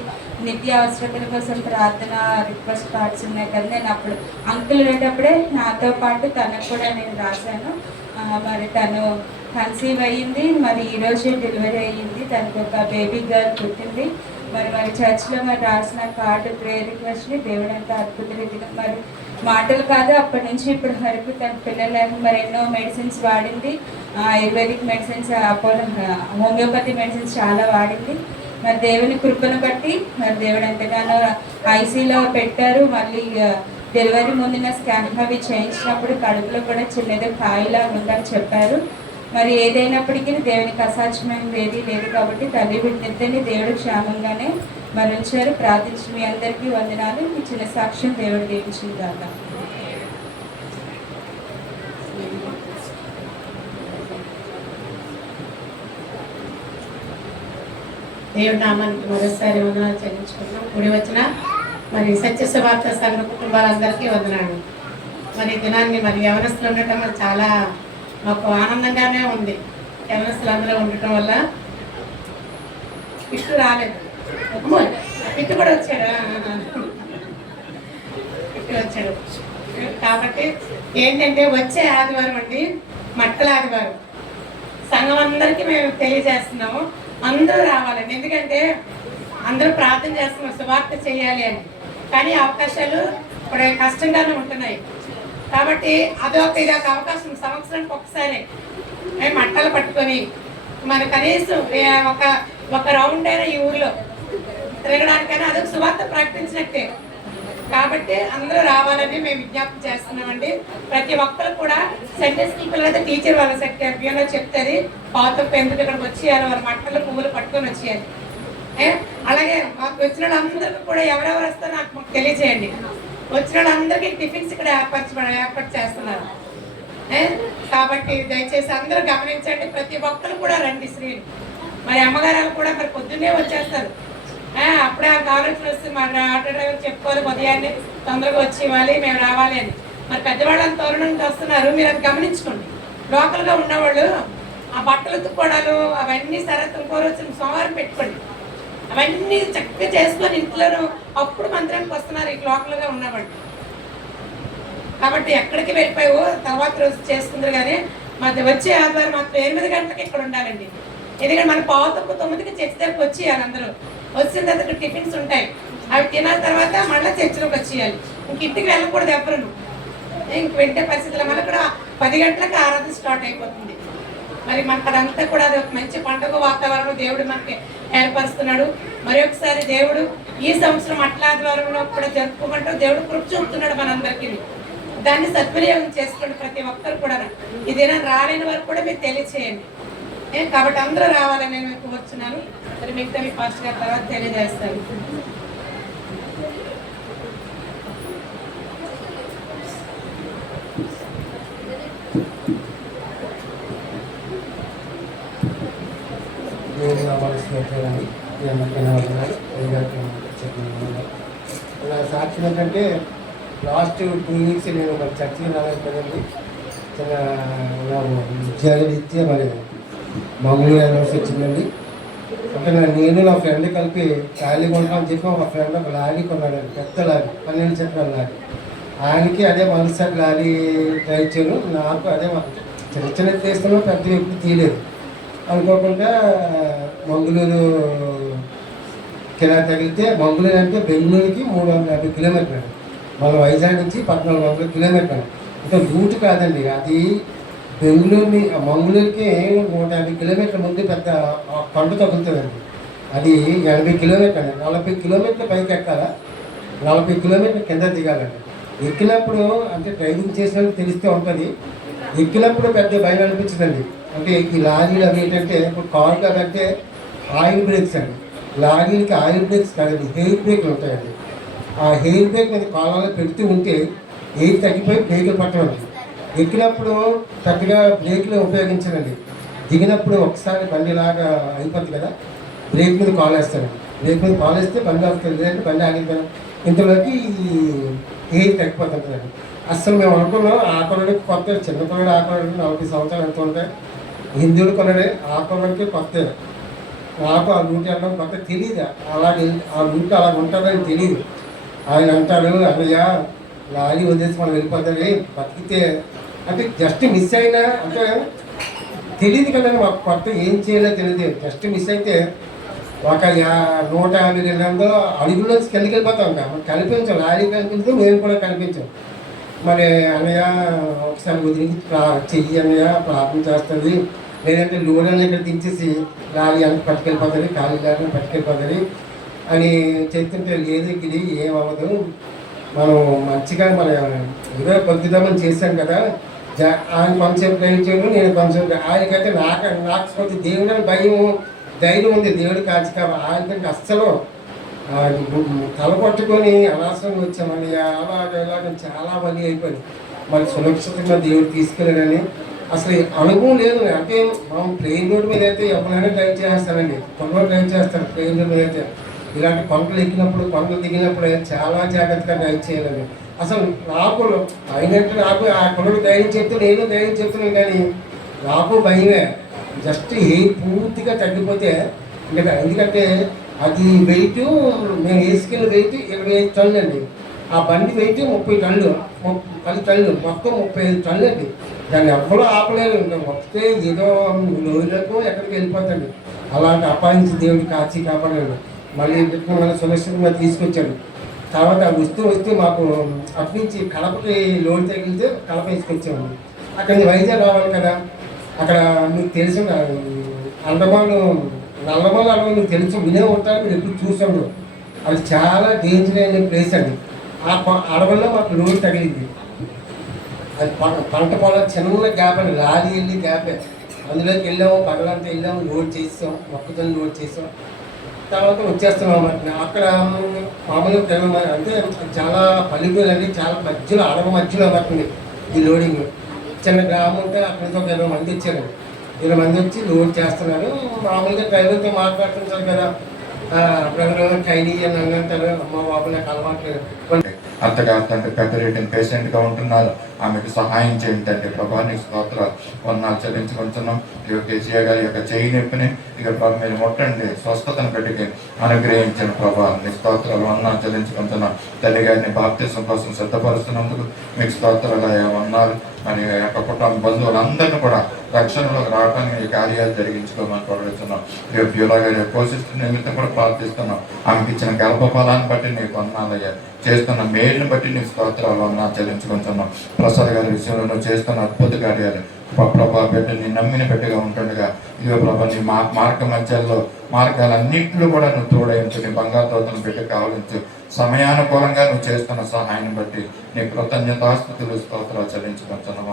నిత్య అవసరతల కోసం ప్రార్థన రిక్వెస్ట్ కార్డ్స్ ఉన్నాయి కదా, నేను అప్పుడు అంకుల్ ఉండేటప్పుడే నాతో పాటు తనకు కూడా నేను రాశాను. మరి తను కన్సీవ్ అయ్యింది. మరి ఈరోజు డెలివరీ అయ్యింది. తనకు ఒక బేబీ గర్ల్ పుట్టింది. మరి చర్చ్లో మరి రాసిన కార్డు ప్రేయర్ రిక్వెస్ట్ని దేవుడు అంతా అద్భుత రీతిగా మరి మాటలు కాదు అప్పటి నుంచి ఇప్పటి వరకు తన పిల్లలకు మరి ఎన్నో మెడిసిన్స్ వాడింది. Ayurvedic medicines, Apollo homeopathy medicines చాలా వాడింది. మరి దేవుని కృపను బట్టి మరి దేవుడు ఎంతగానో ఐసీలో పెట్టారు. మళ్ళీ డెలివరీ ముందున స్కాన్ అవి చేయించినప్పుడు కడుపులో కూడా చిన్నది కాయలా ఉందని చెప్పారు. మరి ఏదైనప్పటికీ దేవునికి అసాధ్యమైనది ఏదీ లేదు కాబట్టి తల్లి బిడ్డని దేవుడు క్షేమంగానే మరి ఉంచారు. ప్రార్థించి మీ అందరికీ వందనాలు. మీ చిన్న సాక్ష్యం దేవుడు దీవించింది కాక. దేవుడి నామానికి మరోసారి వందనాలు చెల్లించుకున్నాం. కూడి వచ్చిన మరి సత్య సువార్త సంఘ కుటుంబాలందరికీ వందనాలు. మరి దినాన్ని మరి యవనస్తులు ఉండటం చాలా మాకు ఆనందంగానే ఉంది. యవనస్తులు అందరూ ఉండటం వల్ల పిట్టు రాలేదు, పిట్టు కూడా వచ్చాడు, పిట్టు వచ్చాడు. కాబట్టి ఏంటంటే వచ్చే ఆదివారం అండి మట్టల ఆదివారం సంఘం అందరికీ మేము తెలియజేస్తున్నాము, అందరూ రావాలండి. ఎందుకంటే అందరూ ప్రార్థన చేస్తున్నాం సువార్త చేయాలి అని, కానీ అవకాశాలు ఇప్పుడు కష్టంగానే ఉంటున్నాయి. కాబట్టి అదొక ఇదొక అవకాశం, సంవత్సరానికి ఒకసారి మేము మట్టలు పట్టుకొని మన కనీసం ఒక రౌండ్ అయినా ఈ ఊర్లో తిరగడానికైనా అదొక సువార్త ప్రకటించినట్టే. కాబట్టి అందరూ రావాలని మేము విజ్ఞప్తి చేస్తున్నామండి. ప్రతి ఒక్కరు కూడా సండే స్కూల్ పిల్లలైతే టీచర్ వాళ్ళ సెక్రటరీలో చెప్తుంది పాత ఎందుకు ఇక్కడికి వచ్చేయాలి, వాళ్ళ మట్టలు పువ్వులు పట్టుకొని వచ్చేయాలి. అలాగే మాకు వచ్చిన వాళ్ళందరికీ కూడా ఎవరెవరు వస్తారో మాకు తెలియజేయండి. వచ్చిన వాళ్ళందరికీ టిఫిన్స్ ఇక్కడ ఏర్పాటు చేస్తున్నారు. కాబట్టి దయచేసి అందరూ గమనించండి. ప్రతి ఒక్కరు కూడా రండి స్త్రీలు. మరి అమ్మగారు కూడా మరి పొద్దున్నే వచ్చేస్తారు. అప్పుడే ఆ ఆలోచన వస్తుంది, మరి ఆటో డ్రైవర్ చెప్పుకోవాలి ఉదయాన్నే తొందరగా వచ్చి ఇవ్వాలి, మేము రావాలి అని. మరి పెద్దవాళ్ళని తోరణ నుంచి వస్తున్నారు, మీరు అది గమనించుకోండి. లోకల్గా ఉన్నవాళ్ళు ఆ బట్టలు ఉతుక్కోవడాలు అవన్నీ సరే తులుకోరు సోమవారం పెట్టుకోండి. అవన్నీ చక్కగా చేసుకొని ఇంట్లోనూ అప్పుడు మందిరానికి వస్తున్నారు ఈ లోకల్గా ఉన్నవాళ్ళు. కాబట్టి ఎక్కడికి వెళ్ళిపోయావు తర్వాత రోజు చేసుకుందరు. కానీ మాది వచ్చే ఆదివారం మాత్రం 8 గంటలకు ఇక్కడ ఉండాలండి. ఎందుకంటే మన 8:45కి చర్చి దగ్గరకు వచ్చేయాలి. అందరూ వచ్చిన తర్వాత టిఫిన్స్ ఉంటాయి, అవి తిన్న తర్వాత మళ్ళీ చర్చిలోకి వచ్చేయాలి. ఇంక ఇంటికి వెళ్ళకూడదు ఎవరు. ఇంక వెంటే పరిస్థితుల వల్ల కూడా 10 గంటలకు ఆరాధన స్టార్ట్ అయిపోతుంది. మరి మనకు అదంతా కూడా అది ఒక మంచి పండుగ వాతావరణం దేవుడు మనకి ఏర్పరుస్తున్నాడు. మరి ఒకసారి దేవుడు ఈ సంవత్సరం అట్లాదివారంలో కూడా జరుపుకోమంటూ దేవుడు కృప చూపుతున్నాడు మనందరికీ. దాన్ని సద్వినియోగం చేసుకోండి ప్రతి ఒక్కరు కూడా. ఇదేనా రాలేని వరకు కూడా మీరు తెలియచేయండి. కాబట్టి అందరూ రావాలని నేను మీకు వచ్చున్నాను. మరి మిగతా మీ ఫాస్ట్ గారి తర్వాత తెలియజేస్తాను. నా సాక్షి ఏంటంటే లాస్ట్ 2 వీక్స్ నేను మరి చర్చికి రాలేకపోయింది. చిన్న ఉద్యోగాలు ఇచ్చే మరి మామూలు వెళ్ళవలసి వచ్చిందండి. అంటే నేను నా ఫ్రెండ్ కలిపి ఖాళీ కొనడానికి చెప్పి ఒక ఫ్రెండ్ ఒక లారీ కొన్నాడండి, పెద్ద లారీ, 12 చక్రాల లారీ. ఆయనకి అదే మరోసారి లారీ డ్రైవ్ చేయను, నాకు అదే చిన్న చిన్న తీస్తున్నాం, పెద్ద ఎప్పుడు తీయలేదు. అనుకోకుండా మంగళూరు కిరా తగిలితే, మంగళూరు అంటే బెంగళూరుకి 350 కిలోమీటర్లు, మన వైజాగ్ నుంచి 1400 కిలోమీటర్లు. ఇంకా రూట్ కాదండి అది. బెంగళూరుని మంగళూరుకి 150 కిలోమీటర్ల ముందు పెద్ద కొండ తగులుతుందండి. అది 80 కిలోమీటర్లు, 40 కిలోమీటర్లు పైకి ఎక్కాలా, 40 కిలోమీటర్ల కింద దిగాలండి. ఎక్కినప్పుడు అంటే డ్రైవింగ్ చేసినప్పుడు తెలిస్తే ఉంటుంది. ఎక్కినప్పుడు పెద్ద భయం అనిపించిందండి. అంటే ఈ లారీలు అవి ఏంటంటే ఇప్పుడు కార్ కాబట్టి ఆయిల్ బ్రేక్స్ అండి, లారీలకి ఆయిల్ బ్రేక్స్ కాదండి, హెయిర్ బ్రేక్లు ఉంటాయండి. ఆ హెయిర్ బ్రేక్ మీద కాలంలో పెడుతూ ఉంటే ఎయిర్ తగ్గిపోయి బ్రేకులు పట్టమండి. ఎక్కినప్పుడు పెద్దగా బ్రేకులు ఉపయోగించనండి. దిగినప్పుడు ఒకసారి బండి లాగా అయిపోతుంది కదా, బ్రేక్ మీద కాల్ వేస్తానండి. బ్రేక్ మీద కాల్ వేస్తే బండి వస్తుంది, లేదంటే బండి ఆగిపోయాను. ఇంతలోకి ఎయిర్ తగ్గిపోతుంటుందండి. అస్సలు మేము అనుకున్నాం ఆ కొనడికి కొత్త, చిన్న కొనడు ఆ కొనడికి 40 సంవత్సరాలు ఎంత ఉంటాయి, హిందువులు కొనడే ఆ కొనడికి కొత్త. నాకు ఆ రూట్ వెళ్ళడం కొత్త తెలియదు, అలాగే ఆ రూట్ అలా ఉంటుందని తెలియదు. ఆయన అంటాడు, అన్నయ్య లారీ వదిలేసి మనం వెళ్ళిపోతాయి బతికితే అంటే జస్ట్ మిస్ అయినా అంటే తెలియదు కదండి మాకు, కొత్త ఏం చేయాలో తెలియదు. జస్ట్ మిస్ అయితే ఒక 150-200 అడుగుల్లోంచి కిందకి వెళ్ళిపోతాం. మనం కనిపించాం, లారీ కనిపించదు, మేము కూడా కనిపించాం. మరి అన్నయ్య ఒకసారి వదిలికి చెయ్యి అన్నయ్య ప్రార్థన చేస్తుంది, లేదంటే లోన్ అని ఇక్కడ దించేసి లారీ అంత పట్టుకెళ్ళిపోతుంది, ఖాళీ లారీ పట్టుకెళ్ళిపోతుంది అని చెప్తుంటే, లేదు ఇది ఏమవ్వదు, మనం మంచిగా మన ఏదో బతుకుదామని చేశాం కదా. ఆయన కొంచెం డ్రైవ్ చేయడం, నేను కొంచెం ఆయనకైతే నాకు కొంచెం దేవుడు అని భయం ధైర్యం ఉంది, దేవుడు కాచి కాబట్టి ఆయనకంటే అస్సలు తల పట్టుకొని అనవసరంగా వచ్చామని అలాగే చాలా బలి అయిపోయింది. మరి సురక్షితంగా దేవుడు తీసుకెళ్ళాడని అసలు అనుభవం లేదు. అంటే మనం ట్రైన్ రోడ్డు మీద అయితే ఎవరైనా డ్రైవ్ చేస్తానండి, కొండలో డ్రైవ్ చేస్తారు. ట్రైన్ రోడ్డు మీద అయితే ఇలాంటి కొండలు ఎక్కినప్పుడు, కొండలు దిగినప్పుడు చాలా జాగ్రత్తగా డ్రైవ్ చేయాలని అసలు నాకు అయినట్టు నాకు ఆ కొండలు ధైర్యం చెప్తూ నేను ధైర్యం చెప్తున్నాను, కానీ నాకు భయమే. జస్ట్ పూర్తిగా తగ్గిపోతే ఇంకా, ఎందుకంటే అది వెయిట్ మేము వేసుకెళ్ళిన వెయిట్ 25 టన్నులు అండి. ఆ బండి వెయిట్ 30 టన్నులు, 10 టన్నులు, మొత్తం 35 టన్నులు అండి. దాన్ని ఎవ్వరూ ఆపలేరు. ఇంకా వస్తే ఏదో లోయలకు ఎక్కడికి వెళ్ళిపోతాడు. అలాంటి అపాయించి దేవుడు కాచి కాపాడాడు. మళ్ళీ మన సురక్షితంగా తీసుకొచ్చాడు. తర్వాత వస్తూ మాకు అటు నుంచి కడపకి లోడ్ తగిలితే కడప తీసుకొచ్చాము. అక్కడి నుంచి వైజాగ్ రావాలి కదా, అక్కడ మీకు తెలిసిన నల్లమల అడవి మీకు తెలుసు, వినే ఉంటారు, మీరు ఎప్పుడు చూసాడు. అది చాలా డేంజర్ అయిన ప్లేస్ అండి. ఆ అడవుల్లో మాకు లోడ్ తగిలింది. అది పంట పొలం చిన్న గ్యాప్ అండి, లారీ వెళ్ళి గ్యాపే. అందులోకి వెళ్ళాము, పగలంతా వెళ్ళాము, లోడ్ చేసాం, మొక్కజొన్న లోడ్ చేసాం. తర్వాత వచ్చేస్తున్నాం అన్నమాట. అక్కడ మామూలుగా తెలంగాణ అంటే చాలా పల్లెటూరు అండి, చాలా మధ్యలో అడవి మధ్యలో పడుతుంది ఈ లోడింగ్. చిన్న గ్రామం ఉంటే అక్కడ నుంచి ఒక 20 మంది వచ్చారు. 20 మంది వచ్చి లోడ్ చేస్తున్నారు. మామూలుగా డ్రైవర్తో మాట్లాడుతుంటారు కదా, బ్రదర్ ట్రైనీ అని అంటారు. అమ్మ బాబు నాకు అలవాట్లేదు. అత్తగారు పెద్ద రేటింగ్ పేషెంట్గా ఉంటున్నారు, ఆమెకు సహాయం చేయండి ప్రభా. నీకు స్తోత్రాలు, వందనాలు చెల్లించుకుంటున్నాం. ఈ యొక్క కేసీఆర్ గారి యొక్క చేయి నొప్పిని ఇక ప్రభు మీరు ముట్టండి, స్వస్థతను పెట్టి అనుగ్రహించండి ప్రభా. నీ స్తోత్రాలు, వందనాలు చెల్లించుకుంటున్నాం. తల్లి గారిని బాప్తిసం కోసం సిద్ధపరుస్తున్నందుకు మీకు స్తోత్రాలు, వందనాలు. అని యొక్క కుటుంబ బంధువులందరినీ కూడా రక్షణలోకి రావడానికి ఈ కార్యాలు జరిగించుకోమని కోరుతున్నాం. రేపు బ్యూలా గారి పోషిస్తున్న నిమిత్తం కూడా ప్రార్థిస్తున్నాం. ఆమెకి ఇచ్చిన గర్భఫలాన్ని బట్టి నీకు వందనాలయ్యా, చేస్తున్న మేలుని బట్టి నీకు స్తోత్రాలు చెల్లించుకుంటున్నాం. ప్రసాద్ గారి విషయంలో నువ్వు చేస్తున్న అద్భుత కార్యాలు ప్రభా, బిడ్డ నీ నమ్మిన బిడ్డగా ఉంటుండగా ఇదిగో ప్రభా, నీ మార్గ మధ్యలో మార్గాలన్నింటిలో కూడా నువ్వు తోడయించు, నీ బంగారు దోతను బిడ్డ కావలించు. సమయానుకూలంగా నువ్వు చేస్తున్న సహాయాన్ని బట్టి నీ కృతజ్ఞతాస్తుతులు స్తోత్రాలు చెల్లించుకుంటున్నాం.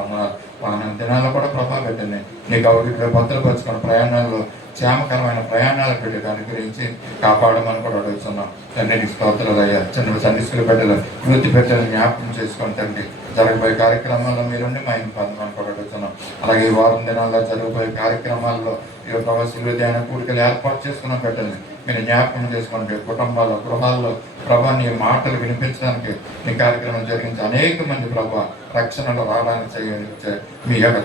వాన దినాల్లో కూడా ప్రభా బిడ్డని నీకు అవిటిలో భద్రపరుచుకున్న ప్రయాణాల్లో క్షేమకరమైన ప్రయాణాల బిడ్డగా అనుగ్రహించి కాపాడమని కూడా అడుగుతున్నాం. తండ్రి నీకు స్తోత్రాలు అయ్యా. చిన్న సన్నిస్తుల బిడ్డలు వృత్తి బిడ్డలు జ్ఞాపకం చేసుకొని తండ్రి జరగబోయే కార్యక్రమాల్లో మీరుండి మా ఇంటి పొందమని కూడా అడుగుతున్నాం. అలాగే ఈ వారం దినాల్లో జరగబోయే కార్యక్రమాల్లో ఈ ప్రవాసులు ధ్యాన కూడికలు ఏర్పాటు చేసుకున్న బిడ్డల్ని మీరు జ్ఞాపకం చేసుకోండి. కుటుంబాల్లో గృహాల్లో ప్రభా నీ మాటలు వినిపించడానికి నీ కార్యక్రమం జరిగించి అనేక మంది ప్రభా రక్షణలో రావడానికి మీ యొక్క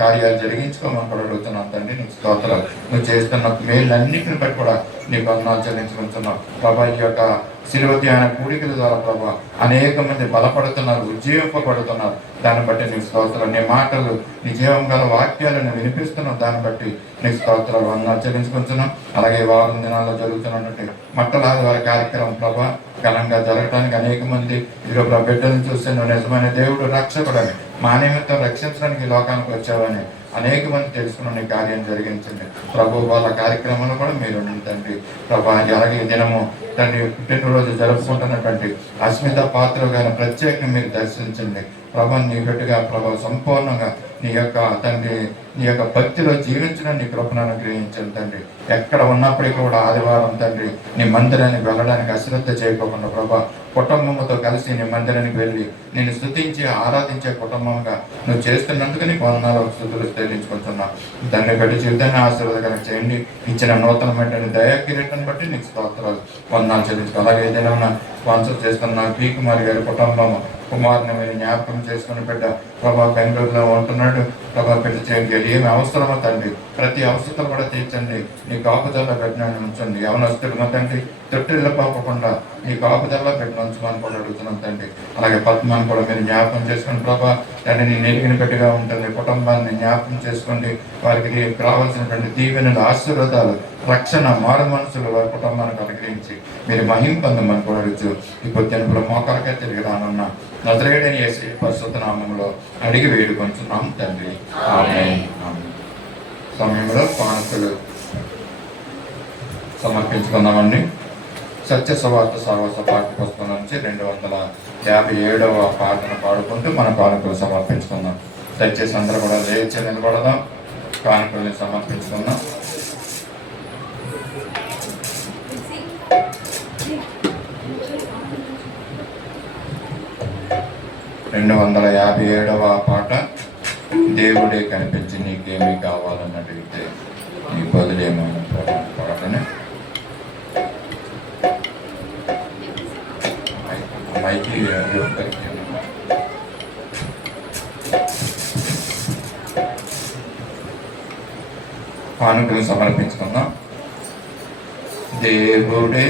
కార్యాలు జరిగించుకోమని కూడా అడుగుతున్నాం. తండ్రి నీకు స్తోత్రాలు. నువ్వు చేస్తున్న మేళ్ళన్నింటిని బట్టి కూడా నీకు వందనాలు చెల్లించుకుంటున్నాం. ప్రభా ఈ యొక్క శిలువ ధ్యాన కూడికల ద్వారా ప్రభా అనేక మంది బలపడుతున్నారు, ఉజ్జీవింపబడుతున్నారు. దాన్ని బట్టి నీకు స్తోత్రాలు. నీ మాటలు నీ జీవం గల వాక్యాలను వినిపిస్తున్నాం. దాన్ని బట్టి నీకు స్తోత్రాలు వందనాలు చెల్లించుకుంటున్నాం. అలాగే వారం దినాల్లో జరుగుతున్నటువంటి మట్టలాది వారి కార్యక్రమం ప్రభా ఘనంగా జరగడానికి అనేక మంది ఇదిగో బిడ్డలను చూస్తే నువ్వు నిజమైన దేవుడు రక్షకుడని, మా నిమిత్తం రక్షించడానికి ఈ లోకానికి వచ్చావని అనేక మంది తెలుసుకున్న నీ కార్యం జరిగించండి ప్రభు. వాళ్ళ కార్యక్రమంలో కూడా మీరు తండ్రి ప్రభా. అలాగే దినము తండ్రి పుట్టినరోజు జరుపుకుంటున్నటువంటి అస్మిత పాత్ర గారిని ప్రత్యేకంగా మీరు దర్శించండి ప్రభా. నీ బిడ్డగా ప్రభా సంపూర్ణంగా నీ యొక్క తండ్రి నీ యొక్క భక్తిలో జీవించడం నీ కృపను అనుగ్రహించండి తండ్రి. ఎక్కడ ఉన్నప్పటికీ కూడా ఆదివారం తండ్రి నీ మందిరానికి వెళ్ళడానికి అశ్రద్ధ చేయకోకుండా ప్రభా కుటుంబంతో కలిసి నీ మందిరానికి వెళ్ళి నేను స్తుతించి ఆరాధించే కుటుంబంగా నువ్వు చేస్తున్నందుకు నీకు వందనాలు స్తుతులు చెల్లించుకుంటున్నా. దాన్ని బట్టి జీవితాన్ని ఆశీర్వాదకరంగా చేయండి. ఇచ్చిన నూతనమైన దయా కిరీటాన్ని బట్టి నీకు స్తోత్రాలు వందనాలు చెల్లించుకో. అలాగే ఏదైనా స్పాన్సర్ చేస్తున్న పి కుమార్ గారి కుటుంబం కుమార్ని మీరు జ్ఞాపకం చేసుకుని బిడ్డ ప్రభా బెంగళూరులో ఉంటున్నాడు. ప్రభా బిడ్డ చేయండి. ఏమి అవసరమో తండ్రి ప్రతి అవసరం కూడా తీర్చండి. నీ కాపుదల్లో పెట్టినట్టు ఉంచండి. యవనస్తుడు తండ్రి తొట్టిల్లో పోకుండా నీ కాపుదల్లో పెట్టిన ఉంచమని కూడా అడుగుతున్నాం తండ్రి. అలాగే పద్మాన్ని కూడా మీరు జ్ఞాపకం చేసుకుని ప్రభా తండ్రి నీ నెరిగిన పెట్టిగా ఉంటుంది. కుటుంబాన్ని జ్ఞాపకం చేసుకోండి. వారికి రావాల్సినటువంటి దీవెనలు ఆశీర్వాదాలు రక్షణ మారు మనసులు వారి కుటుంబానికి అనుగ్రహించి మీరు మహిమ పొందమని కూడా అడుగుతూ ఇప్పుడు జనుల మోకాలకే తిరిగి రానున్న నజరేయుడైన యేసు పరిశుద్ధ నామములో అడిగి వేడుకొంచున్నాం తండ్రి. ఆమేన్. సమయంలో కానుకలు సమర్పించుకుందామండి. సత్య సువార్త సహవాస పాఠ్య పుస్తకం నుంచి 257వ పాటను పాడుకుంటూ మన కానుకలు సమర్పించుకుందాం. దయచేసి అందరూ కూడా లేచి నిలబడదాం, కానుకల్ని సమర్పించుకుందాం. 257వ పాట దేవుడే కనిపించి నీకేమీ కావాలని అడిగితే నీ బదులేమైనా పాటని మైకి కానుకలు సమర్పించుకుందాం. దేవుడే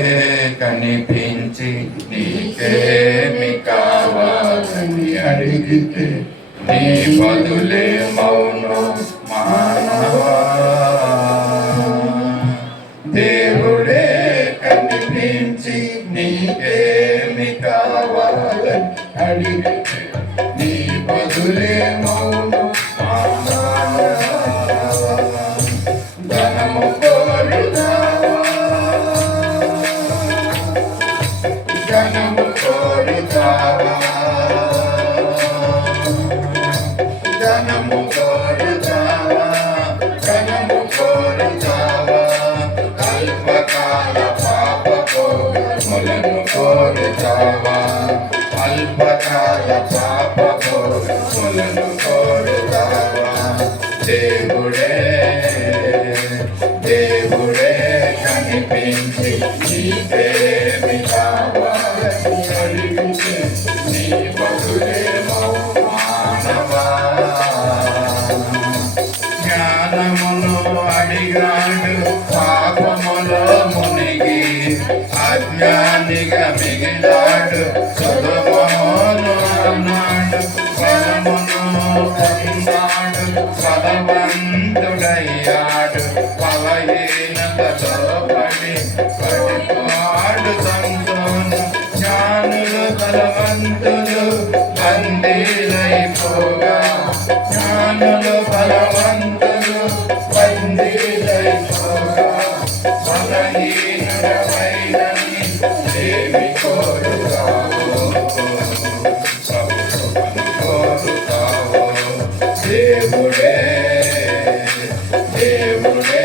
కనిపించి నీకేమి కావాలని అడిగితే నీ బదులే మౌనం మానవా. దేవుడే కనిపించి నీకేమి కావాలని అడిగితే నీ బదులే మౌనం మానవా. ధనము కోరుతావా, ధనము కోరుతావా, ధనము కోరుతావా, ధనము కోరుతావా, అల్పకాల పాపములను కోరుతావా, అల్పకాల పాపములను కోరుతావా. దేవుడే దేవుడే కనిపించి నీకేమి కావాలని అడిగితే నీ బదులే మానవా. జ్ఞానమును అడిగాడు పాపములో మునిగి అజ్ఞానిగా మిగిలాడు సొలొమోను అన్నాడు. బలమును పొందాడు బలవంతుడయ్యాడు బలహీనతలో పడిపోయాడు సంసోను జ్ఞానులు బలవంతులు బందీలైపోగా జ్ఞానులు బలవంతులు బందీలైపోగా బలహీనుడమైనని దేవి కోరుతావో కోరుతావో దేవుడే దేవుడే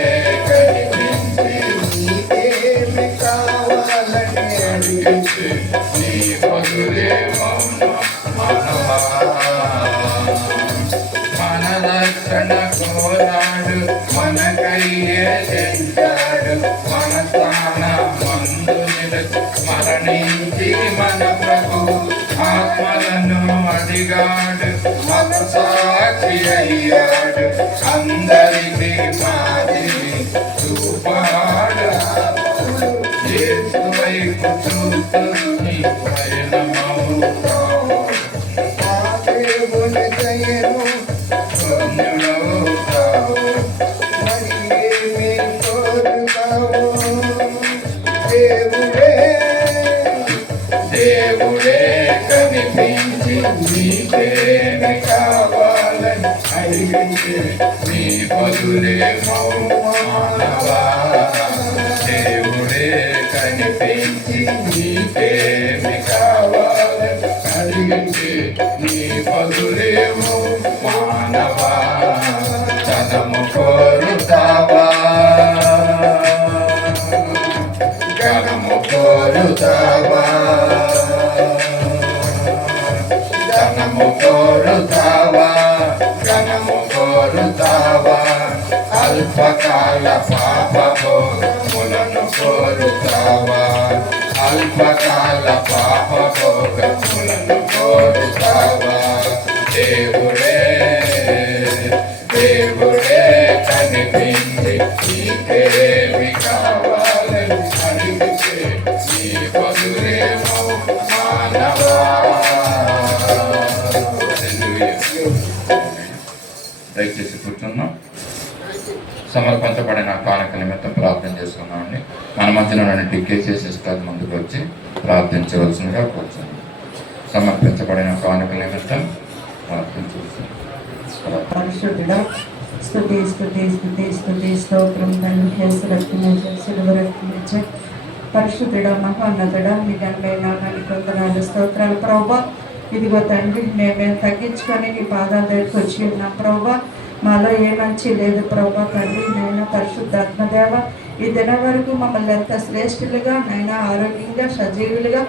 కనిపించి నీకేమి కావాలని అడిగించి నీ బదులే మానవా మన రక్షణ కోరాడు మనకయ్యే తెచ్చాడు మన స్థాన మందు మరణించి మన ప్రభు ఆత్మలను అడిగాడు మన సాక్షి అయ్యాడు అందరికీ మాదిరి చూపాడు యేసు వైపు చూస్తూ నీ పయనమవుతావు దేవుని దయను పొందుడవుతావు మరి ఏమి కోరుతావు దేవుడే దేవుడే కనిపించి నీకేమి కావాలని అడిగించి నీ బదులే మానవా దేవుడే కనిపించి నీకేమి కావాలని అడిగించి నీ బదులేమో మానవా ధనము కోరుతావా ధనము కోరుతావా ధనము కోరుతావా ధనము కోరుతావా అల్పకాల పాపభోగములను కోరుతావా అల్పకాల పాపభోగములను కోరుతావా దేవుడే దేవుడే కనిపించి నీకేమి కావాలని అడిగితే నీ బదులేమో మానవా దయచేసి కూర్చున్నాం. సమర్పించబడిన కానుక నిమిత్తం ప్రార్థన చేసుకున్నామండి. మన మధ్యలో టిక్కేసీ సిస్టర్ ముందుకు వచ్చి ప్రార్థించవలసిందిగా కూర్చున్నాం. సమర్పించబడిన కానుక నిమిత్తం ప్రార్థించవలసింది. పరిశుద్ధుడా స్తుతి స్తుతి స్తుతి స్తుతి స్తోత్రం తండ్రి కేసు రక్తము సిలువ రక్తమిచ్చే పరిశుద్ధుడా మహోన్నతుడా మీ ఘనమైన నామానికి వందనాలు స్తోత్రాలు ప్రభా. ఇదిగో తండ్రి మేము తగ్గించుకొని నీ పాదాల దగ్గరికి వచ్చి ఉన్నాం ప్రభా. మాలో ఏ మంచి లేదు ప్రభా తండ్రి నైనా పరిశుద్ధాత్మదేవ ఈ దినం వరకు మమ్మల్ని ఎంత శ్రేష్ఠులుగా నైనా ఆరోగ్యంగా సజీవులుగా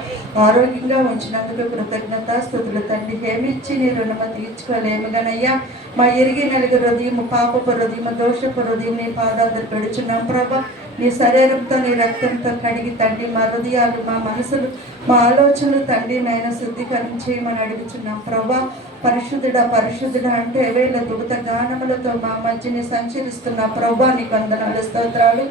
ఆరోగ్యంగా ఉంచినందుకు కృతజ్ఞత స్తుతులు తండ్రి ఏమిచ్చి నీ రుణమ తీర్చుకోలేము గనయ్యా. మా ఎరిగి నలుగు హృదయం పాపపు హృదయం దోషపు హృదయం నీ పాదాలు పెడుచున్నాం ప్రభా. నీ శరీరంతో నీ రక్తంతో కడిగి తండ్రి మా హృదయాలు మా మనసులు మా ఆలోచనలు తండ్రి నైనా శుద్ధీకరించి మనం అడుగుచున్నాం ప్రభా. పరిశుద్ధుడా పరిశుద్ధుడా అంటే వేళ దుగుత గానములతో మా మధ్యని సంచరిస్తున్న ప్రభా నీకు వందనాలు స్తోత్రాలు.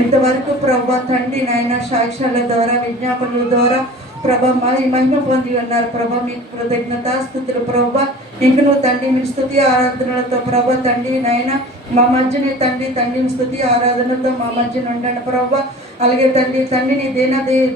ఇంతవరకు ప్రభా తండ్రి నాయన సాక్ష్యాల ద్వారా విజ్ఞాపనల ద్వారా ప్రభా మా ఈ మహిమ పొంది ఉన్నారు ప్రభా. మీకు కృతజ్ఞత స్తుతులు ప్రభా. ఇంక నువ్వు తండ్రి మీ స్తుతి ఆరాధనలతో ప్రభా తండ్రి నాయన మా మధ్యని తండ్రి స్తుతి ఆరాధనతో మా మధ్యన ఉండండి ప్రభా. అలాగే తండ్రి నీ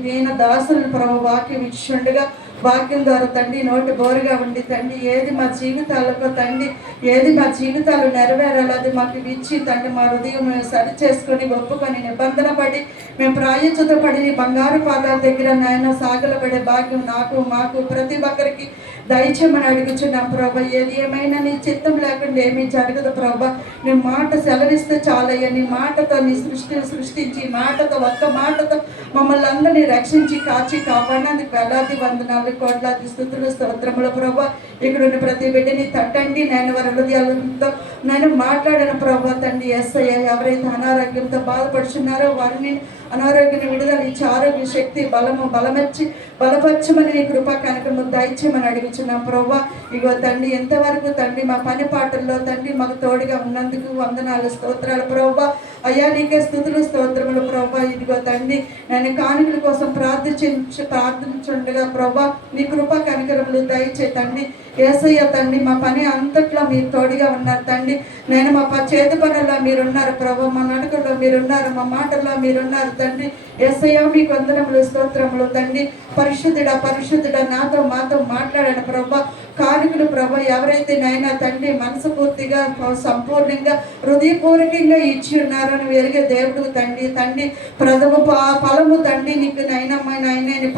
దీన దాసులను ప్రభా వాక్యం ఇచ్చుండగా వాక్యం ద్వారా తండ్రి నోటి బోరుగా ఉండి తండ్రి ఏది మా జీవితాలకు తండ్రి ఏది మా జీవితాలు నెరవేరాలి అది మాకు ఇచ్చి తండ్రి మా హృదయం మేము సరి చేసుకొని ఒప్పుకొని నిబంధన పడి మేము ప్రాయచిత పడి బంగారు పాదాల దగ్గర నాయన సాగలపడే భాగ్యం నాకు మాకు ప్రతి ఒక్కరికి దయచేయమని అడుగుచున్నాం ప్రభా. ఏది ఏమైనా నీ చిత్తం లేకుండా ఏమీ జరగదు ప్రభా. నీ మాట సెలవిస్తే చాలయ్యా. నీ మాటతో నీ సృష్టించి మాటతో ఒక్క మాటతో మమ్మల్ని అందరినీ రక్షించి కాచి కాపాడినందుకు వేలాది వందనాలు కోట్లాది స్తుతులు స్తోత్రములు ప్రభా. ఇక్కడ ఉన్న ప్రతి బిడ్డని తట్టండి నేను వారి హృదయాలతో నేను మాట్లాడిన ప్రభా తండ్రి ఎస్ఐ ఎవరైతే అనారోగ్యంతో బాధపడుచున్నారో వారిని అనారోగ్యం విడుదల ఇచ్చి ఆరోగ్య శక్తి బలమచ్చి బలపరచమని నీ కృపా కనకము దయచేయమని అడుగుచున్నాం ప్రభా. ఇగో తండ్రి ఎంతవరకు తండ్రి మా పని పాటల్లో తండ్రి మాకు తోడుగా ఉన్నందుకు వందనాలు స్తోత్రాలు ప్రభా. అయ్యా నీకే స్తుతులు స్తోత్రములు ప్రభా. ఇదిగో తండ్రి నేను కానుకల కోసం ప్రార్థించుండగా ప్రభా నీ కృపా కనకరములు దయచే తండ్రి యేసయ్య తండ్రి మా పని అంతట్లో మీరు తోడుగా ఉన్నారు తండ్రి. నేను మా చేతి పనుల్లో మీరున్నారు ప్రభు, మా నడకల్లో మీరున్నారు, మా మాటల్లో మీరున్నారు తండ్రి. యేసయ్య మీకు వందనములు స్తోత్రములు తండ్రి. పరిశుద్ధుడా పరిశుద్ధుడా నాతో మాతో మాట్లాడాను ప్రభు. కానుకలు ప్రభు ఎవరైతే నైనా తండ్రి మనసు పూర్తిగా సంపూర్ణంగా హృదయపూర్వకంగా ఇచ్చి ఉన్నారో నువ్వు ఎరిగే దేవుడు తండ్రి. తండ్రి ప్రథమ ఫలము తండ్రి నీకు నైనా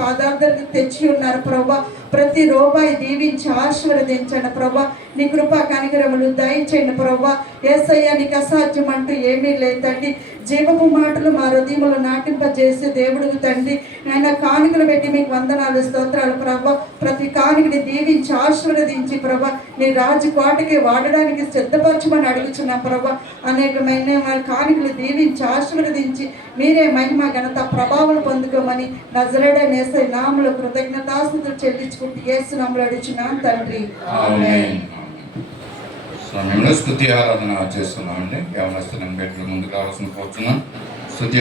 పాదార్థాలకు తెచ్చి ఉన్నారు ప్రభా. ప్రతి రూపాయి దీవించి ఆశీర్వదించండి ప్రభా. నీ కృపా కనికరములు దయచేయండి ప్రభా. యేసయ్య నీకు అసాధ్యం అంటూ ఏమీ లేదు తండ్రి. జీవపు మాటలు మా హృదయములు నాటింపజేసే దేవుడు తండ్రి. నాయన కానుకలు పెట్టి మీకు వందనాలు స్తోత్రాలు ప్రభా. ప్రతి కానుకని దీవించి ఆశీర్వదించి ప్రభా నీ రాజు కోటకి వాడడానికి సిద్ధపరచమని అడుగుచున్నా ప్రభా. అనేకమైన కానుకలు దీవించి ఆశీర్వదించి మీరే మహిమ ఘనత ప్రభావం పొందుకోమని నజరేయుడైన యేసయ్య నామములో కృతజ్ఞతాస్తుతులు చెల్లించుకుంటూ యేసు నామములో అడుగుచున్నాను తండ్రి. ఆమేన్. సమయంలో స్తుతి ఆరాధన చేస్తున్నామండి. యవనస్తులను బెడ్లు ముందుకు రావాల్సిన కోరుతున్నాం.